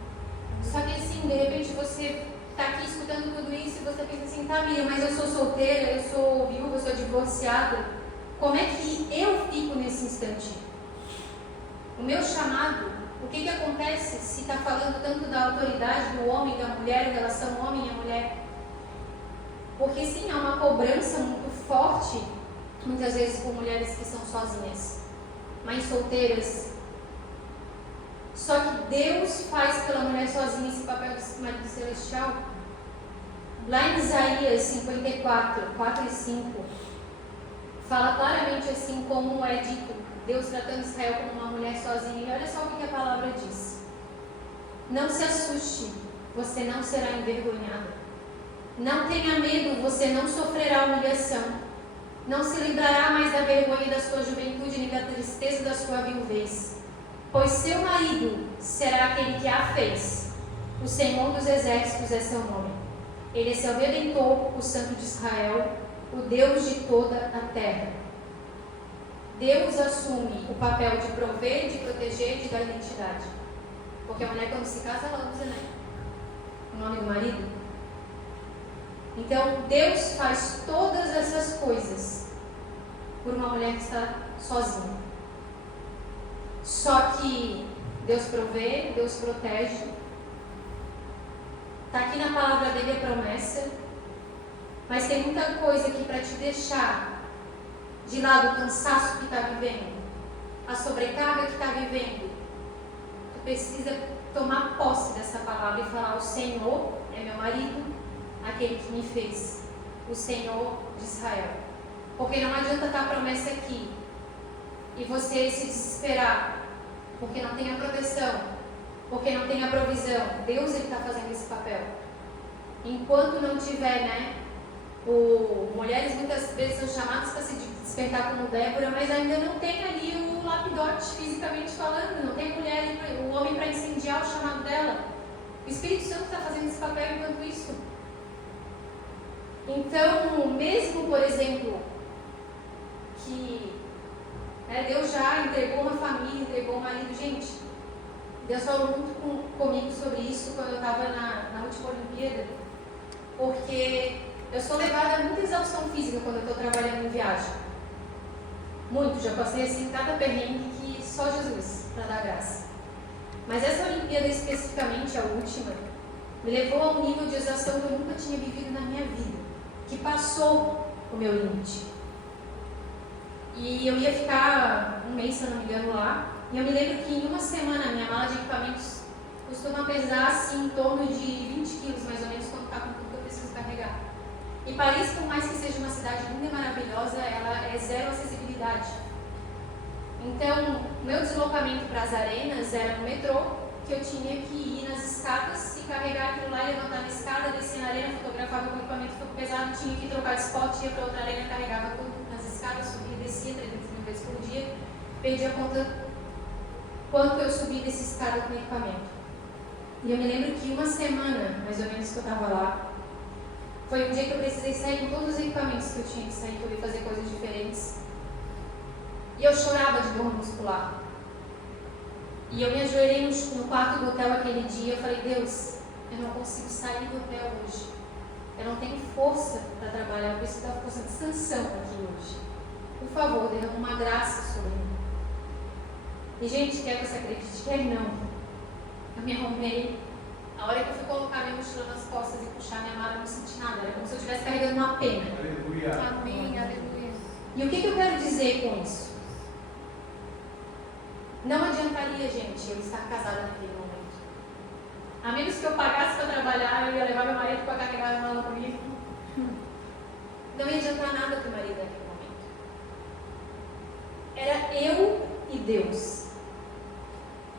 Só que assim, de repente você está aqui escutando tudo isso e você pensa assim, tá, Miriam, mas eu sou solteira, eu sou viúva, eu sou divorciada. Como é que eu fico nesse instante? O meu chamado, o que acontece se está falando tanto da autoridade do homem e da mulher, em relação ao homem e à mulher? Porque sim, há uma cobrança muito forte, muitas vezes por mulheres que são sozinhas, mães solteiras. Só que Deus faz pela mulher sozinha esse papel de marido celestial. Lá em Isaías 54, 4 e 5, fala claramente assim como é dito, Deus tratando Israel como uma mulher sozinha. E olha só o que a palavra diz. Não se assuste, você não será envergonhada. Não tenha medo, você não sofrerá humilhação. Não se livrará mais da vergonha da sua juventude, nem da tristeza da sua viuvez. Pois seu marido será aquele que a fez. O Senhor dos Exércitos é seu nome. Ele é seu Redentor, o Santo de Israel, o Deus de toda a terra. Deus assume o papel de prover, de proteger, de dar identidade. Porque a mulher, quando se casa, ela usa, né, o nome do marido. Então, Deus faz todas essas coisas por uma mulher que está sozinha. Só que Deus provê, Deus protege. Está aqui na palavra dele a promessa. Mas tem muita coisa aqui para te deixar de lado o cansaço que está vivendo, a sobrecarga que está vivendo. Tu precisa tomar posse dessa palavra e falar: o Senhor é meu marido, aquele que me fez, o Senhor de Israel. Porque não adianta estar a promessa aqui e você se desesperar, porque não tem a proteção, porque não tem a provisão. Deus está fazendo esse papel. Enquanto não tiver, né? Mulheres muitas vezes são chamadas para se despertar como Débora, mas ainda não tem ali o lapidote fisicamente falando, não tem a mulher, o homem para incendiar o chamado dela. O Espírito Santo está fazendo esse papel enquanto isso. Então, mesmo, por exemplo, que Deus já entregou uma família, entregou um marido, gente, Deus falou muito comigo sobre isso quando eu estava na última Olimpíada, porque eu sou levada a muita exaustão física quando eu estou trabalhando em viagem. Muito, já passei assim cada perrengue que só Jesus para dar graça. Mas essa Olimpíada especificamente, a última, me levou a um nível de exaustão que eu nunca tinha vivido na minha vida, que passou o meu limite. E eu ia ficar um mês, se eu não me engano, lá, e eu me lembro que em uma semana minha mala de equipamentos costuma pesar assim em torno de 20 quilos mais ou menos quando está com tudo que eu preciso carregar. E Paris, por mais que seja uma cidade linda e maravilhosa, ela é zero acessibilidade. Então, meu deslocamento para as arenas era no metrô, que eu tinha que ir nas escadas e carregar aquilo lá, levantar na escada, descer na arena, fotografava com o equipamento ficou pesado, tinha que trocar de spot, ia para outra arena, carregava tudo nas escadas, subia e descia 300 mil vezes por dia, perdi a conta quanto eu subi dessa escada com o equipamento. E eu me lembro que uma semana, mais ou menos, que eu estava lá, foi um dia que eu precisei sair com todos os equipamentos que eu tinha que sair, que eu ia fazer coisas diferentes. E eu chorava de dor muscular. E eu me ajoelhei no quarto do hotel aquele dia e eu falei: Deus, eu não consigo sair do hotel hoje. Eu não tenho força para trabalhar, eu preciso da força de sanção aqui hoje. Por favor, derrama uma graça sobre mim. E gente, quer que eu sacrifique? Quer não. Eu me arrumei. A hora que eu fui colocar minha mochila nas costas e puxar minha mala, eu não senti nada. Era como se eu estivesse carregando uma pena. Aleluia. Amém, aleluia. E o que eu quero dizer com isso? Não adiantaria, gente, eu estar casada naquele momento. A menos que eu pagasse para trabalhar, eu ia levar meu marido para carregar a mala comigo. Não ia adiantar nada para o marido naquele momento. Era eu e Deus.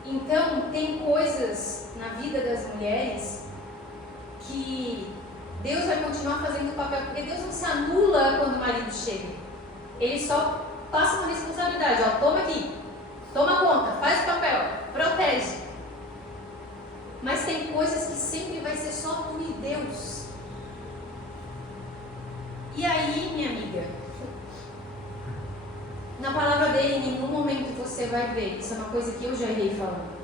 Então, tem coisas na vida das mulheres que Deus vai continuar fazendo o papel, porque Deus não se anula quando o marido chega. Ele só passa uma responsabilidade, ó, toma aqui, toma conta, faz o papel, protege. Mas tem coisas que sempre vai ser só tu e Deus. E aí, minha amiga, na palavra dele, em nenhum momento você vai ver. Isso é uma coisa que eu já irei falando.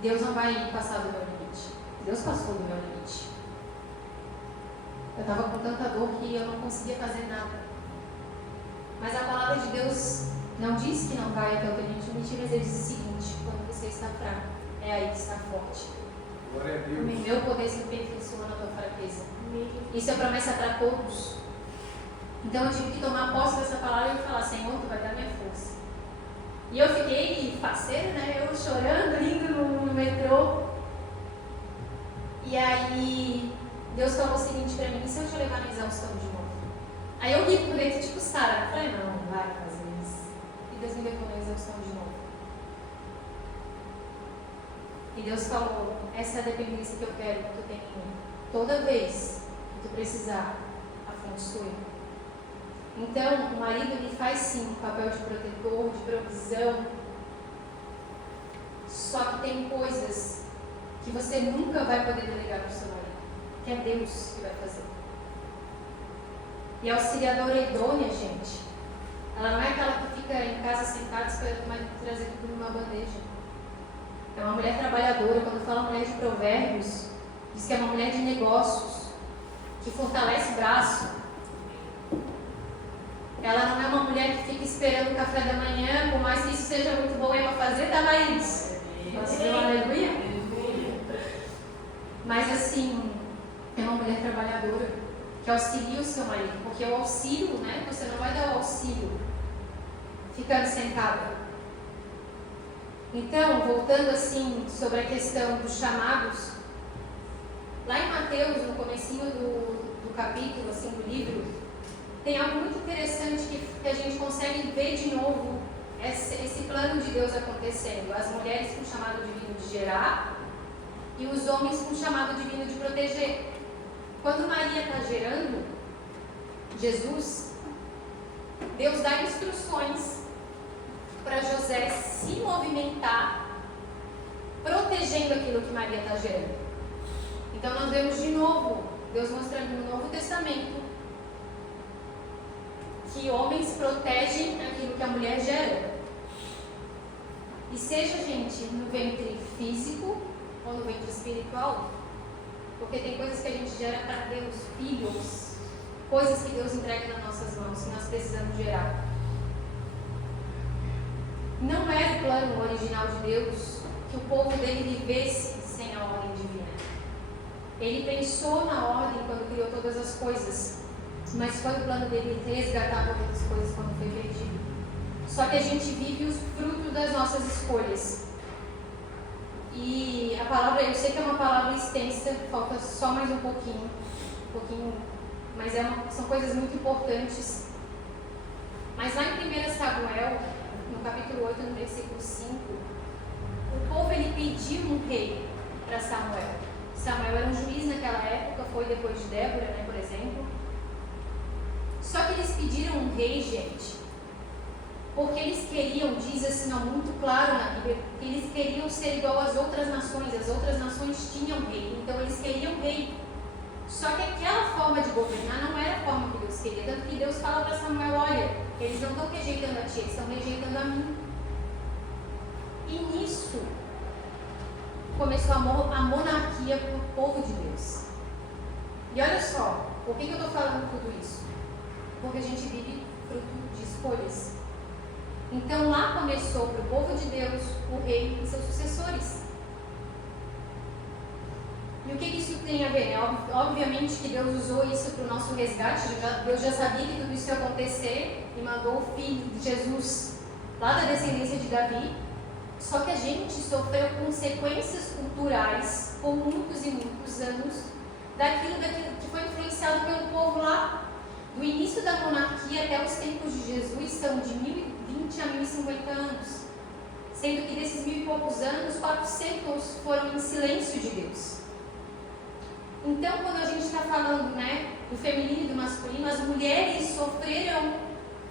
Deus não vai passar do meu limite. Deus passou do meu limite. Eu estava com tanta dor que eu não conseguia fazer nada. Mas a palavra de Deus não diz que não vai até o teu limite, mas ele diz o seguinte: quando você está fraco, é aí que está forte. Glória a Deus. O meu poder se aperfeiçoa na tua fraqueza. Isso é promessa para todos. Então eu tive que tomar posse dessa palavra e falar: Senhor, tu vai dar minha força. E eu fiquei faceira, né? Eu chorando, indo no metrô. E aí Deus falou o seguinte para mim: e se eu te levar na exaustão de novo? Aí eu ri por dentro, tipo Sara. Eu falei: não vai fazer isso. E Deus me levou na exaustão de novo. E Deus falou: essa é a dependência que eu quero que tu tenha em mim. Toda vez que tu precisar, a fonte sou eu. Então, o marido ele faz sim o papel de protetor, de provisão. Só que tem coisas que você nunca vai poder delegar para o seu marido, que é Deus que vai fazer. E a auxiliadora idônea, gente, ela não é aquela que fica em casa sentada esperando o marido trazer tudo numa bandeja. É uma mulher trabalhadora. Quando fala mulher de provérbios, diz que é uma mulher de negócios, que fortalece o braço. Ela não é uma mulher que fica esperando o café da manhã, por mais que isso seja muito bom para fazer, tá, Laís? Posso dizer uma aleluia? Mas assim, é uma mulher trabalhadora, que auxilia o seu marido, porque o auxílio, né? Você não vai dar o auxílio ficando sentada. Então, voltando assim sobre a questão dos chamados, lá em Mateus, no comecinho do capítulo, assim, do livro, tem algo muito interessante que a gente consegue ver de novo esse plano de Deus acontecendo. As mulheres com o chamado divino de gerar e os homens com o chamado divino de proteger. Quando Maria está gerando Jesus, Deus dá instruções para José se movimentar, protegendo aquilo que Maria está gerando. Então nós vemos de novo Deus mostrando no Novo Testamento que homens protegem aquilo que a mulher gera. E seja, gente, no ventre físico ou no ventre espiritual, porque tem coisas que a gente gera para Deus, filhos, coisas que Deus entrega nas nossas mãos, que nós precisamos gerar. Não era o plano original de Deus que o povo dele vivesse sem a ordem divina. Ele pensou na ordem quando criou todas as coisas, mas foi o plano dele resgatar todas as coisas quando foi perdido. Só que a gente vive os frutos das nossas escolhas. E a palavra, eu sei que é uma palavra extensa, falta só mais um pouquinho, mas são coisas muito importantes. Mas lá em 1 Samuel, no capítulo 8, no versículo 5, o povo ele pediu um rei para Samuel. Samuel era um juiz naquela época, foi depois de Débora, né, por exemplo. Só que eles pediram um rei, gente, porque eles queriam, diz assim, não, muito claro na Bíblia, que eles queriam ser igual às outras nações. As outras nações tinham rei, então eles queriam rei. Só que aquela forma de governar não era a forma que Deus queria. Tanto que Deus fala para Samuel: olha, eles não estão rejeitando a ti, eles estão rejeitando a mim. E nisso começou a monarquia para o povo de Deus. E olha só, por que eu estou falando tudo isso? Porque a gente vive fruto de escolhas. Então lá começou para o povo de Deus o rei e seus sucessores. E o que isso tem a ver? Obviamente que Deus usou isso para o nosso resgate. Deus já sabia que tudo isso ia acontecer e mandou o Filho de Jesus lá da descendência de Davi. Só que a gente sofreu consequências culturais por muitos e muitos anos daquilo que foi influenciado pelo povo lá. Do início da monarquia até os tempos de Jesus são de 1020 a 1050 anos. Sendo que desses 1000 e poucos anos, 400 foram em silêncio de Deus. Então, quando a gente está falando, né, do feminino e do masculino, as mulheres sofreram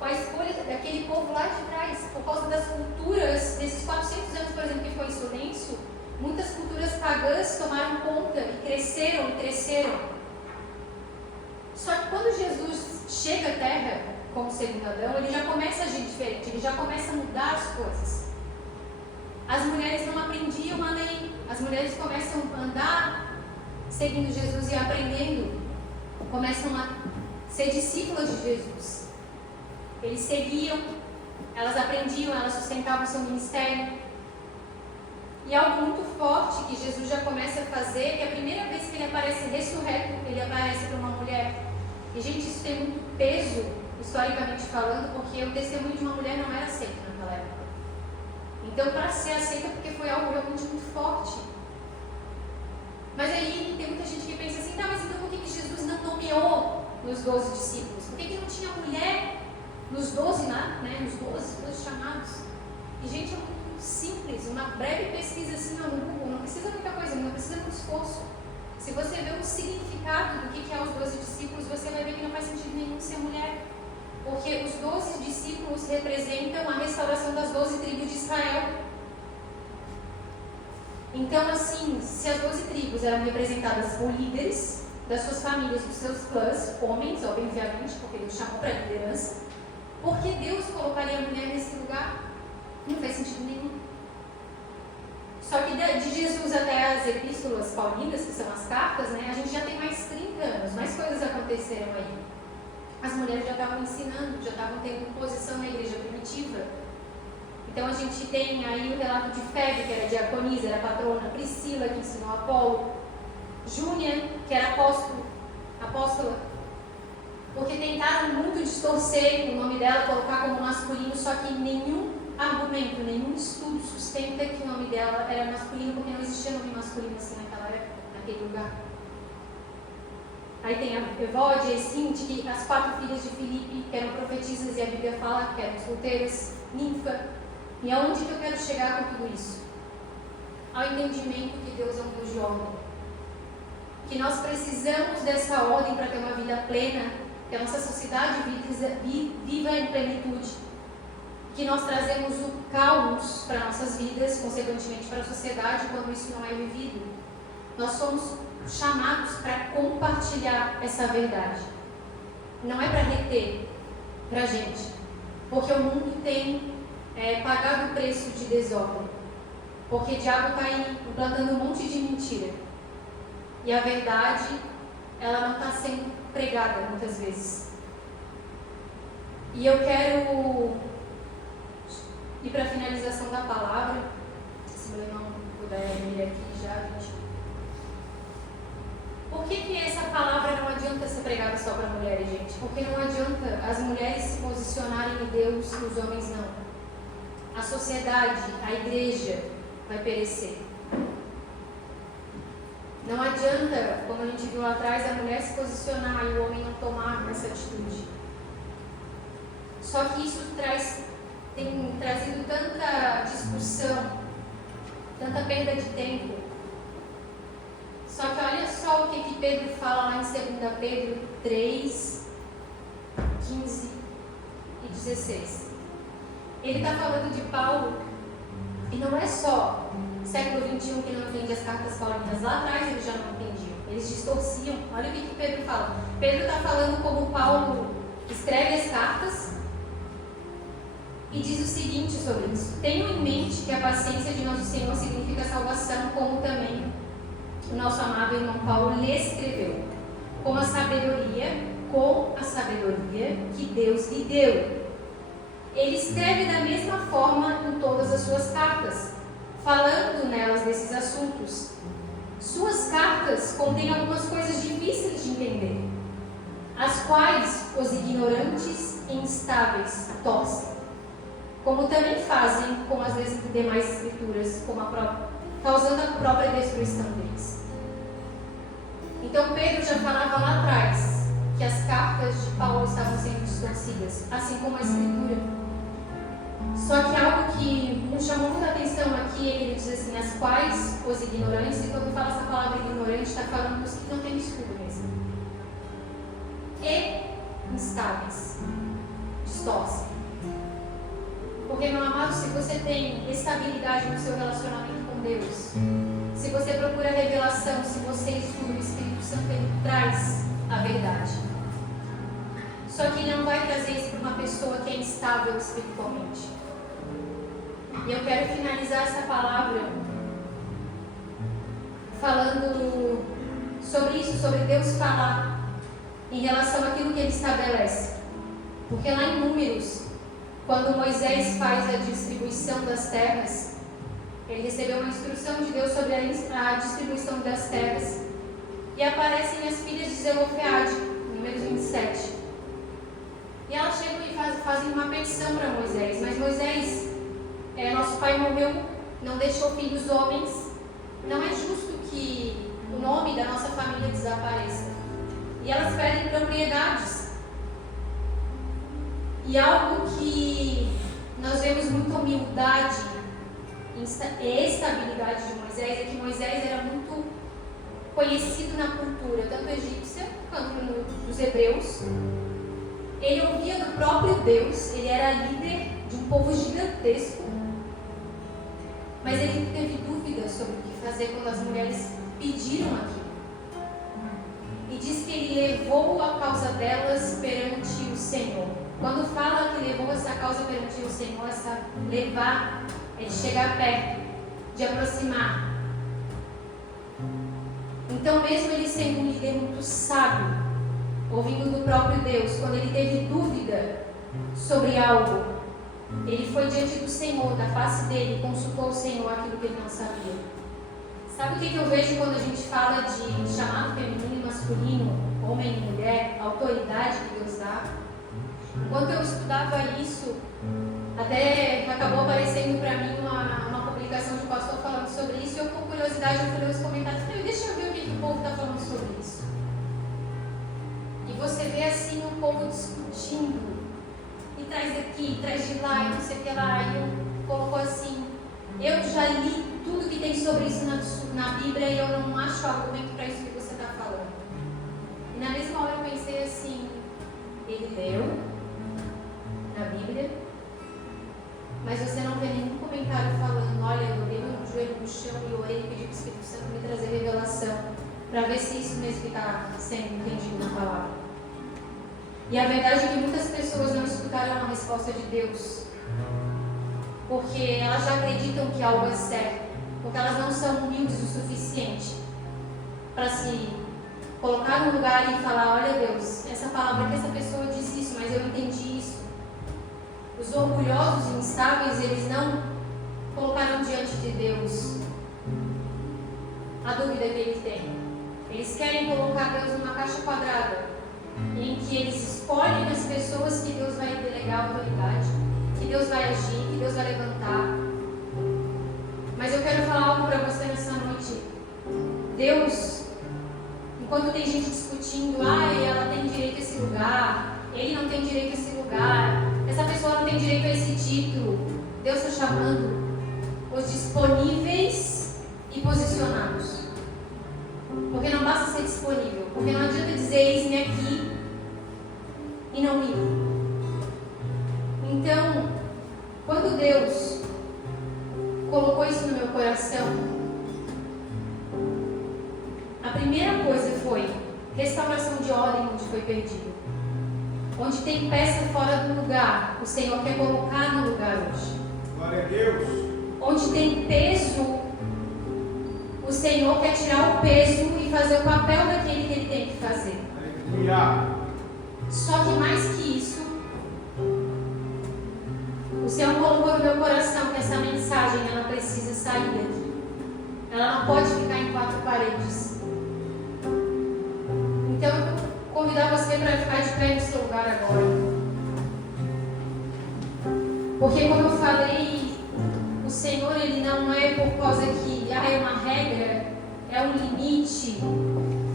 com a escolha daquele povo lá de trás, por causa das culturas, desses 400 anos, por exemplo, que foi em silêncio, muitas culturas pagãs tomaram conta e cresceram. Só que quando Jesus chega à Terra, como segundo Adão, ele já começa a agir diferente, ele já começa a mudar as coisas. As mulheres não aprendiam a lei, as mulheres começam a andar seguindo Jesus e aprendendo, começam a ser discípulas de Jesus. Eles seguiam, elas aprendiam, elas sustentavam seu ministério. E algo muito forte que Jesus já começa a fazer, que a primeira vez que ele aparece ressurreto, ele aparece para uma mulher. E, gente, isso tem muito peso, historicamente falando, porque o testemunho de uma mulher não era aceito naquela época. Então, para ser aceita, porque foi algo realmente muito forte. Mas aí tem muita gente que pensa assim, tá, mas então por que Jesus não nomeou nos 12 discípulos? Por que não tinha mulher nos 12, né? Nos 12 chamados? E, gente, é muito simples, uma breve pesquisa assim no Google, não precisa muita coisa, não precisa muito esforço. Se você vê o significado do que é os 12 discípulos, você vai ver que não faz sentido nenhum ser mulher. Porque os 12 discípulos representam a restauração das 12 tribos de Israel. Então, assim, se as 12 tribos eram representadas por líderes das suas famílias, dos seus clãs, homens, obviamente, porque Deus chamou para a liderança, por que Deus colocaria a mulher nesse lugar? Não faz sentido nenhum. Só que de Jesus até as epístolas paulinas, que são as cartas, né, a gente já tem mais 30 anos, mais coisas aconteceram aí. As mulheres já estavam ensinando, já estavam tendo posição na igreja primitiva. Então a gente tem aí o relato de Febe, que era diaconisa, era patrona, Priscila, que ensinou Apolo, Júnia, que era apóstola, porque tentaram muito distorcer o nome dela, colocar como masculino, só que nenhum argumento, nenhum estudo sustenta que o nome dela era masculino, porque não existia nome masculino assim naquela época, naquele lugar. Aí tem a Evode e a Esinte, que as 4 filhas de Filipe, que eram profetisas, e a Bíblia fala que eram solteiras, Ninfa. E aonde que eu quero chegar com tudo isso? Ao entendimento que Deus é um Deus de ordem. Que nós precisamos dessa ordem para ter uma vida plena, que a nossa sociedade viva em plenitude. Que nós trazemos o caos para nossas vidas, consequentemente para a sociedade, quando isso não é vivido. Nós somos chamados para compartilhar essa verdade. Não é para reter para a gente, porque o mundo tem pagado o preço de desordem, porque o diabo está aí implantando um monte de mentira, e a verdade ela não está sendo pregada muitas vezes. E eu quero ir para a finalização da palavra. Se meu irmão puder vir aqui já, gente. Por que essa palavra não adianta ser pregada só para mulheres, gente? Porque não adianta as mulheres se posicionarem em Deus e os homens não. A sociedade, a igreja vai perecer. Não adianta, como a gente viu lá atrás, a mulher se posicionar e o homem não tomar essa atitude. Só que isso tem trazido tanta discussão, tanta perda de tempo. Só que olha só o que Pedro fala lá em 2 Pedro 3, 15 e 16. Ele está falando de Paulo, e não é só século XXI que não entende as cartas paulinas. Lá atrás eles já não entendiam, eles distorciam. Olha o que Pedro fala. Pedro está falando como Paulo escreve as cartas e diz o seguinte sobre isso: tenham em mente que a paciência de nosso Senhor significa salvação, como também o nosso amado irmão Paulo lhe escreveu, com a sabedoria que Deus lhe deu. Ele escreve da mesma forma em todas as suas cartas, falando nelas desses assuntos. Suas cartas contêm algumas coisas difíceis de entender, as quais os ignorantes e instáveis torcem, como também fazem com as demais escrituras, causando a própria destruição deles. Então Pedro já falava lá atrás que as cartas de Paulo estavam sendo distorcidas, assim como a escritura. Só que algo que nos chamou muita atenção aqui, ele diz assim, as quais os ignorantes, e quando fala essa palavra ignorante, está falando dos que não têm estudo mesmo. E instáveis, distorcem. tem estabilidade no seu relacionamento com Deus, se você procura revelação, se você estuda, o Espírito Santo ele traz a verdade. Só que ele não vai trazer isso para uma pessoa que é instável espiritualmente. E eu quero finalizar essa palavra falando sobre isso, sobre Deus falar em relação àquilo que ele estabelece. Porque lá em Números, quando Moisés faz a distribuição das terras, ele recebeu uma instrução de Deus sobre a distribuição das terras. E aparecem as filhas de Zelofeade, Números 27. E elas chegam e fazem uma petição para Moisés. Mas Moisés, nosso pai morreu, não deixou filhos homens. Não é justo que o nome da nossa família desapareça. E elas pedem propriedades. E algo que nós vemos muita humildade e estabilidade de Moisés é que Moisés era muito conhecido na cultura, tanto egípcia quanto dos hebreus. Ele ouvia do próprio Deus, ele era líder de um povo gigantesco. Mas ele teve dúvidas sobre o que fazer quando as mulheres pediram aquilo. E diz que ele levou a causa delas perante o Senhor. Quando fala que levou essa causa perante o Senhor, essa levar é de chegar perto, de aproximar. Então, mesmo ele sendo um líder muito sábio, ouvindo do próprio Deus, quando ele teve dúvida sobre algo, ele foi diante do Senhor, da face dele, e consultou o Senhor aquilo que ele não sabia. Sabe o que eu vejo quando a gente fala de chamado feminino e masculino, homem e mulher, a autoridade que Deus dá? Enquanto eu estudava isso, até acabou aparecendo para mim uma publicação de um pastor falando sobre isso, e eu com curiosidade eu fui ler os comentários e falei, deixa eu ver o que o povo está falando sobre isso. E você vê assim um povo discutindo, e traz daqui, traz de lá, e não sei o que lá, e eu colocou assim, eu já li tudo que tem sobre isso na Bíblia e eu não acho argumento para isso que você está falando. E na mesma hora eu pensei assim, ele leu na Bíblia, mas você não vê nenhum comentário falando, olha, eu dei meu joelho no chão e orei e pedi para o Espírito Santo me trazer revelação, para ver se isso mesmo está sendo entendido na palavra. E a verdade é que muitas pessoas não escutaram a resposta de Deus, porque elas já acreditam que algo é certo, porque elas não são humildes o suficiente para se colocar no lugar e falar, olha Deus, essa palavra que essa pessoa disse isso, mas eu entendi isso. Os orgulhosos e instáveis, eles não colocaram diante de Deus a dúvida que ele tem. Eles querem colocar Deus numa caixa quadrada, em que eles escolhem as pessoas que Deus vai delegar a autoridade, que Deus vai agir, que Deus vai levantar. Mas eu quero falar algo para você nessa noite. Deus, enquanto tem gente discutindo, ela tem direito a esse lugar, ele não tem direito a esse lugar, essa pessoa não tem direito a esse título, Deus está chamando os disponíveis e posicionados. Porque não basta ser disponível, porque não adianta dizer eis-me aqui e não ir. Então, quando Deus colocou isso no meu coração, a primeira coisa foi restauração de ordem onde foi perdido. Onde tem peça fora do lugar, o Senhor quer colocar no lugar hoje. Glória a Deus. Onde tem peso, o Senhor quer tirar o peso e fazer o papel daquele que Ele tem que fazer. Aleluia. Só que mais que isso, o Senhor colocou no meu coração que essa mensagem ela precisa sair daqui. Ela não pode ficar em quatro paredes. Então eu vou convidar você para ficar de pé no seu lugar agora. Porque como eu falei, o Senhor ele não é por causa que é uma regra, é um limite.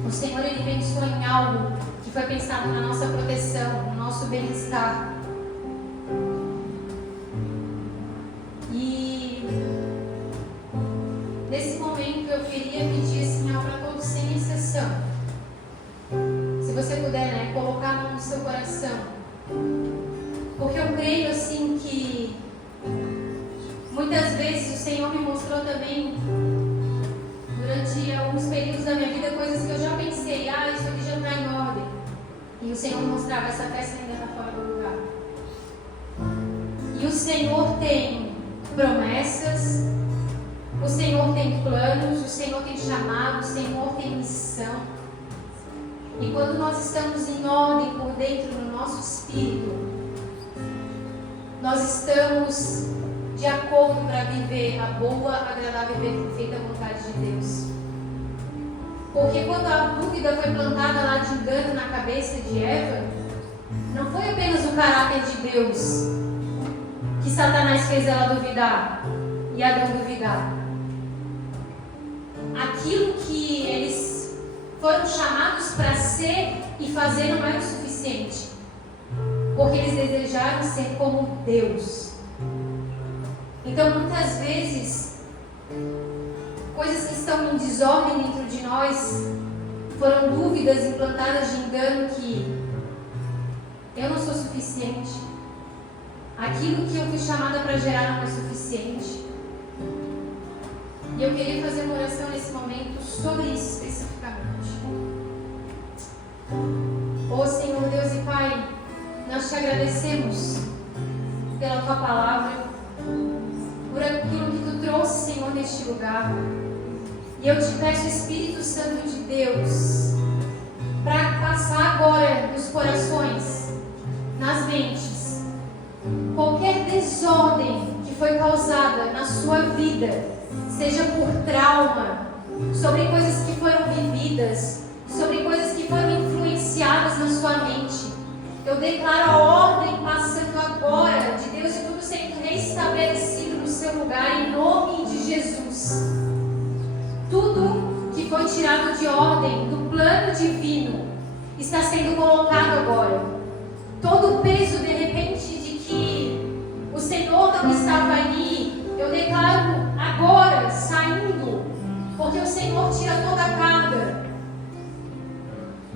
O Senhor ele pensou em algo que foi pensado na nossa proteção, no nosso bem-estar. E nesse momento eu queria pedir assim para todos sem exceção, se você puder, colocar a mão no seu coração, porque eu creio assim que muitas vezes o Senhor me mostrou também, durante alguns períodos da minha vida, coisas que eu já pensei, isso aqui já está em ordem. E o Senhor me mostrava, essa peça ainda está fora do lugar. E o Senhor tem promessas, o Senhor tem planos, o Senhor tem chamado, o Senhor tem missão. E quando nós estamos em ordem por dentro do nosso espírito, nós estamos de acordo para viver a boa, agradável e perfeita vontade de Deus. Porque quando a dúvida foi plantada lá de engano na cabeça de Eva, não foi apenas o caráter de Deus que Satanás fez ela duvidar e Adão duvidar. Aquilo que eles foram chamados para ser e fazer não era o suficiente, porque eles desejaram ser como Deus. Então, muitas vezes, coisas que estão em desordem dentro de nós foram dúvidas implantadas de engano que eu não sou suficiente, aquilo que eu fui chamada para gerar não é suficiente. E eu queria fazer uma oração nesse momento sobre isso especificamente. Ó Senhor Deus e Pai, nós te agradecemos pela Tua palavra, por aquilo que Tu trouxe, Senhor, neste lugar. E eu te peço, Espírito Santo de Deus, para passar agora nos corações, nas mentes, qualquer desordem que foi causada na sua vida, seja por trauma, sobre coisas que foram vividas, sobre coisas que foram influenciadas na sua mente. Eu declaro a ordem passando agora de Deus e tudo sendo restabelecido no seu lugar, em nome de Jesus. Tudo que foi tirado de ordem do plano divino está sendo colocado agora. Todo o peso, de repente, de que o Senhor não estava ali, eu declaro agora, saindo, porque o Senhor tira toda a carga.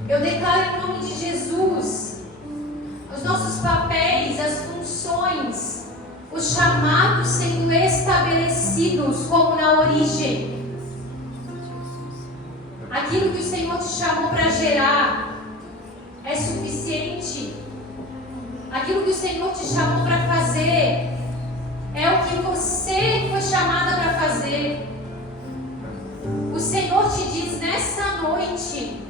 Eu declaro em nome de Jesus os nossos papéis, as funções, os chamados sendo estabelecidos como na origem. Aquilo que o Senhor te chamou para gerar é suficiente. Aquilo que o Senhor te chamou para fazer é o que você foi chamada para fazer. O Senhor te diz nessa noite,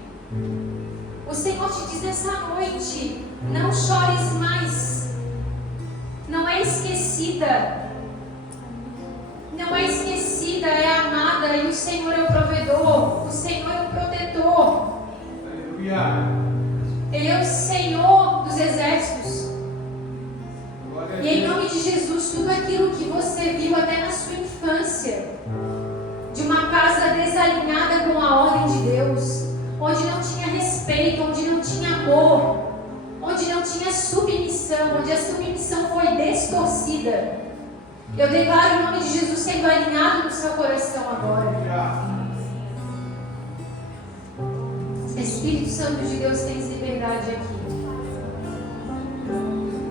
não chores mais. Não é esquecida. Não é esquecida, é amada. E o Senhor é o provedor. O Senhor é o protetor. Aleluia. Ele é o Senhor dos exércitos. E em nome de Jesus, tudo aquilo que você viu até na sua infância, de uma casa desalinhada com a ordem de Deus, onde não tinha respeito, onde não tinha amor, onde não tinha submissão, onde a submissão foi distorcida, eu declaro em nome de Jesus sendo alinhado no seu coração agora. Espírito Santo de Deus, tens liberdade aqui.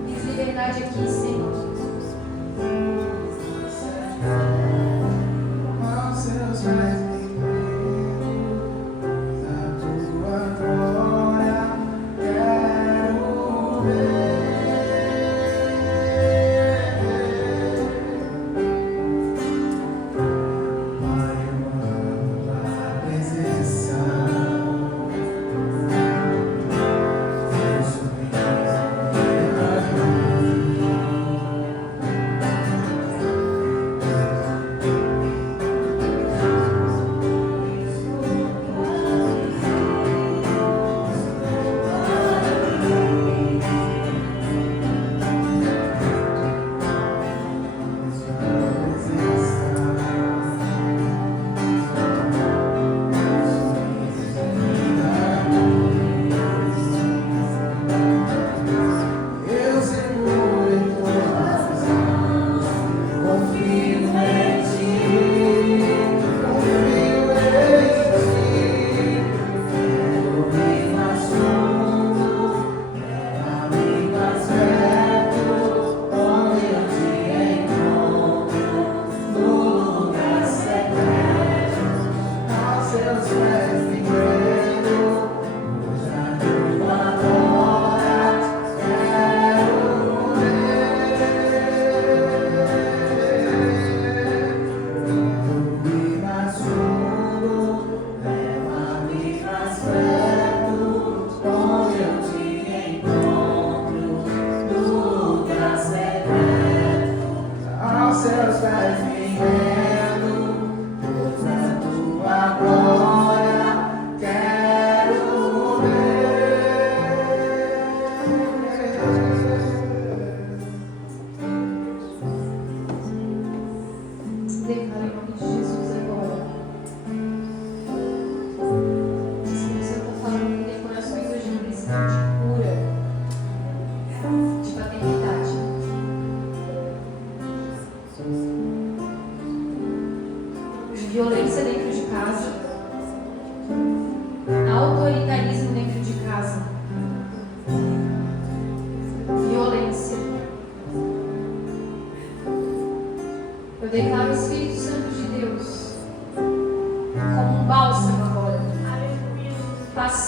Tens liberdade aqui, Senhor. Aos seus pés a tua glória quero ver. Pai, eu amo a presença. Eu sou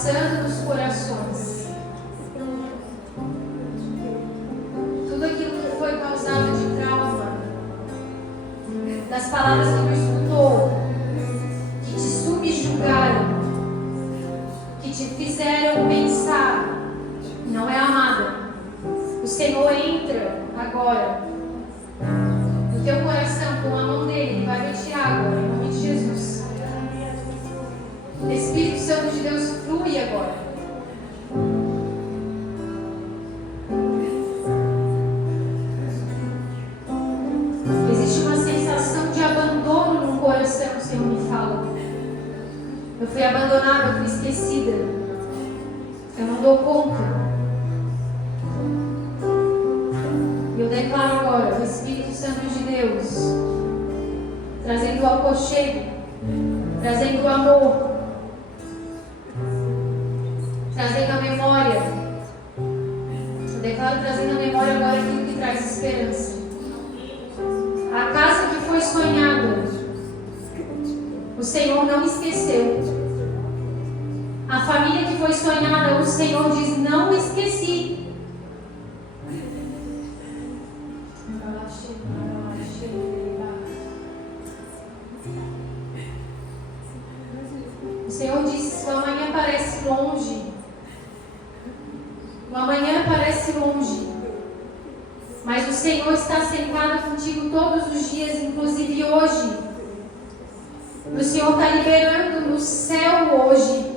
passando nos corações. Tudo aquilo que foi causado de trauma, das palavras que tu escutou, que te subjugaram, que te fizeram pensar, não é amada. O Senhor entra agora no teu coração com a mão dele, Ele vai retirar agora, em nome de Jesus. Espírito Santo de Deus, flui agora. Existe uma sensação de abandono no coração, o Senhor me fala. Eu fui abandonada, eu fui esquecida. Eu não dou conta. E eu declaro agora o Espírito Santo de Deus, trazendo o aconchego, trazendo o amor, trazendo a memória. Eu declaro trazendo a memória agora aquilo que traz esperança. A casa que foi sonhada, o Senhor não esqueceu. A família que foi sonhada, o Senhor diz: não esqueci. O Senhor diz: o amanhã parece longe. O amanhã parece longe. Mas o Senhor está sentado contigo todos os dias, inclusive hoje. O Senhor está liberando no céu hoje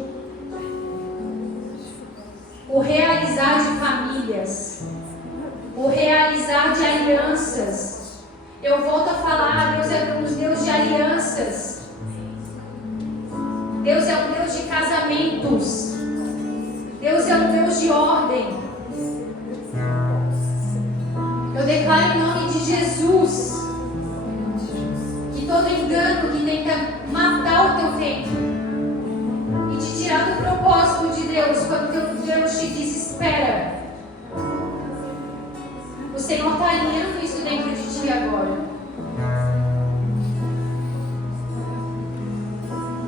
o realizar de famílias, o realizar de alianças. Eu volto a falar, Deus é um Deus de alianças. Deus é um Deus de casamentos. Deus é um Deus de ordem. Eu declaro em nome de Jesus que todo engano que tenta matar o teu tempo e te tirar do propósito de Deus, quando teu Deus te diz: espera, o Senhor está alinhando isso dentro de ti agora.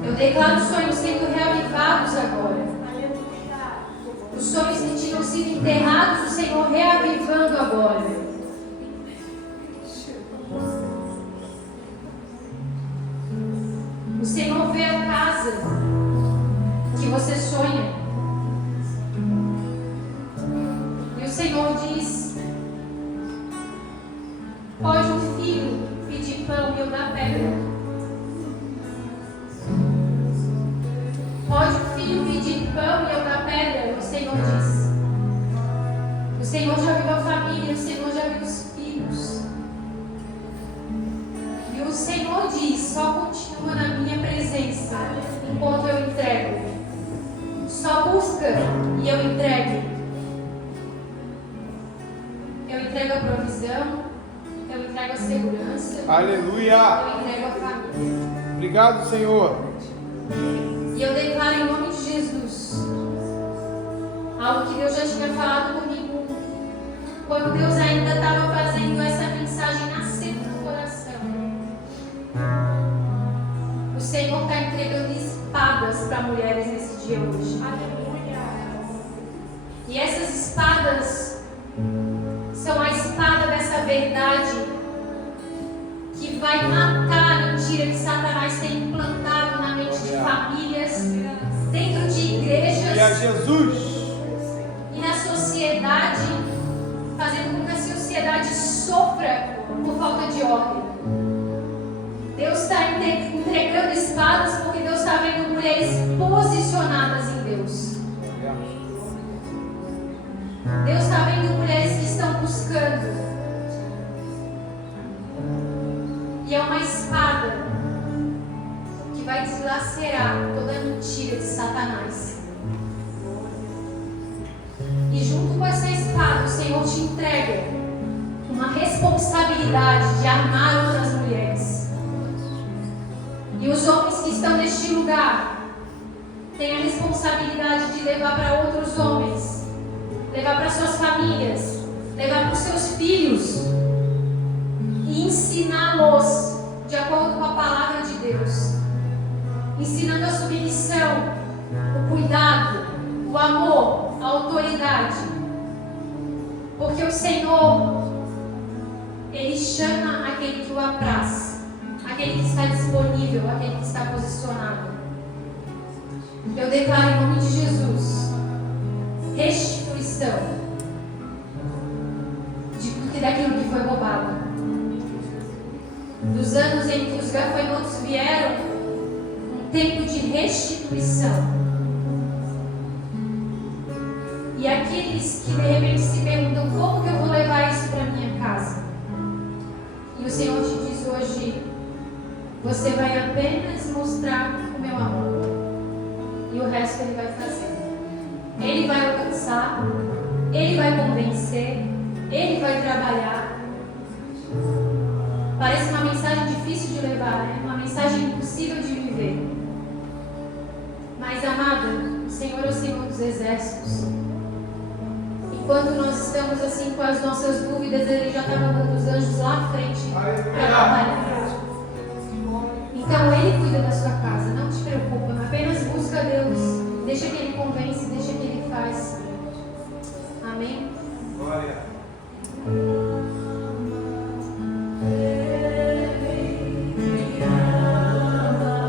Eu declaro sonhos sendo reavivados agora. Os sonhos que tinham sido enterrados, o Senhor reavivando agora. O Senhor vê a casa que você sonha. E o Senhor diz: pode um filho pedir pão e eu dar pedra? Pode um filho pedir pão e eu dar pedra? O Senhor diz. O Senhor já viu a família, o Senhor já viu os filhos. E o Senhor diz: só continua na minha presença enquanto eu entrego. Só busca e eu entrego. Eu entrego a provisão, eu entrego a segurança. Aleluia. Eu entrego a família. Obrigado, Senhor. E eu declaro em nome de Jesus algo que Deus já tinha falado comigo quando Deus ainda estava fazendo essa mensagem nascer no meu coração. O Senhor está entregando espadas para mulheres nesse dia hoje. E essas espadas são a espada dessa verdade que vai matar a mentira que Satanás tem implantado na mente de famílias, dentro de igrejas E a Jesus. e na sociedade, fazendo com que a sociedade sofra por falta de ordem. Deus está entregando espadas porque Deus está vendo mulheres posicionadas em Deus. Deus está vendo mulheres que estão buscando. E é uma espada que vai deslacerar toda a mentira de Satanás. E junto com essa espada, o Senhor te entrega uma responsabilidade de armar outras mulheres. E os homens que estão neste lugar têm a responsabilidade de levar para outros homens, levar para suas famílias, levar para os seus filhos e ensiná-los de acordo com a palavra de Deus, ensinando a submissão, o cuidado, o amor, a autoridade. Porque o Senhor, Ele chama aquele que o apraz, aquele que está disponível, aquele que está posicionado. Eu declaro em nome de Jesus restituição daquilo que foi roubado. Dos anos em que os gafanhotos vieram, um tempo de restituição. E aqueles que de repente se perguntam como que eu vou levar isso para minha casa. E o Senhor te diz hoje, você vai apenas mostrar o meu amor. E o resto Ele vai fazer. Ele vai alcançar, Ele vai convencer, Ele vai trabalhar. Parece uma mensagem difícil de levar, né? Uma mensagem impossível de viver. Mas, amado, o Senhor é o Senhor dos exércitos. Enquanto nós estamos assim com as nossas dúvidas, Ele já está mandando os anjos lá à frente para trabalhar. Então, Ele cuida da sua casa. Não te preocupa, apenas busca Deus. Deixa que Ele convence, deixa que Ele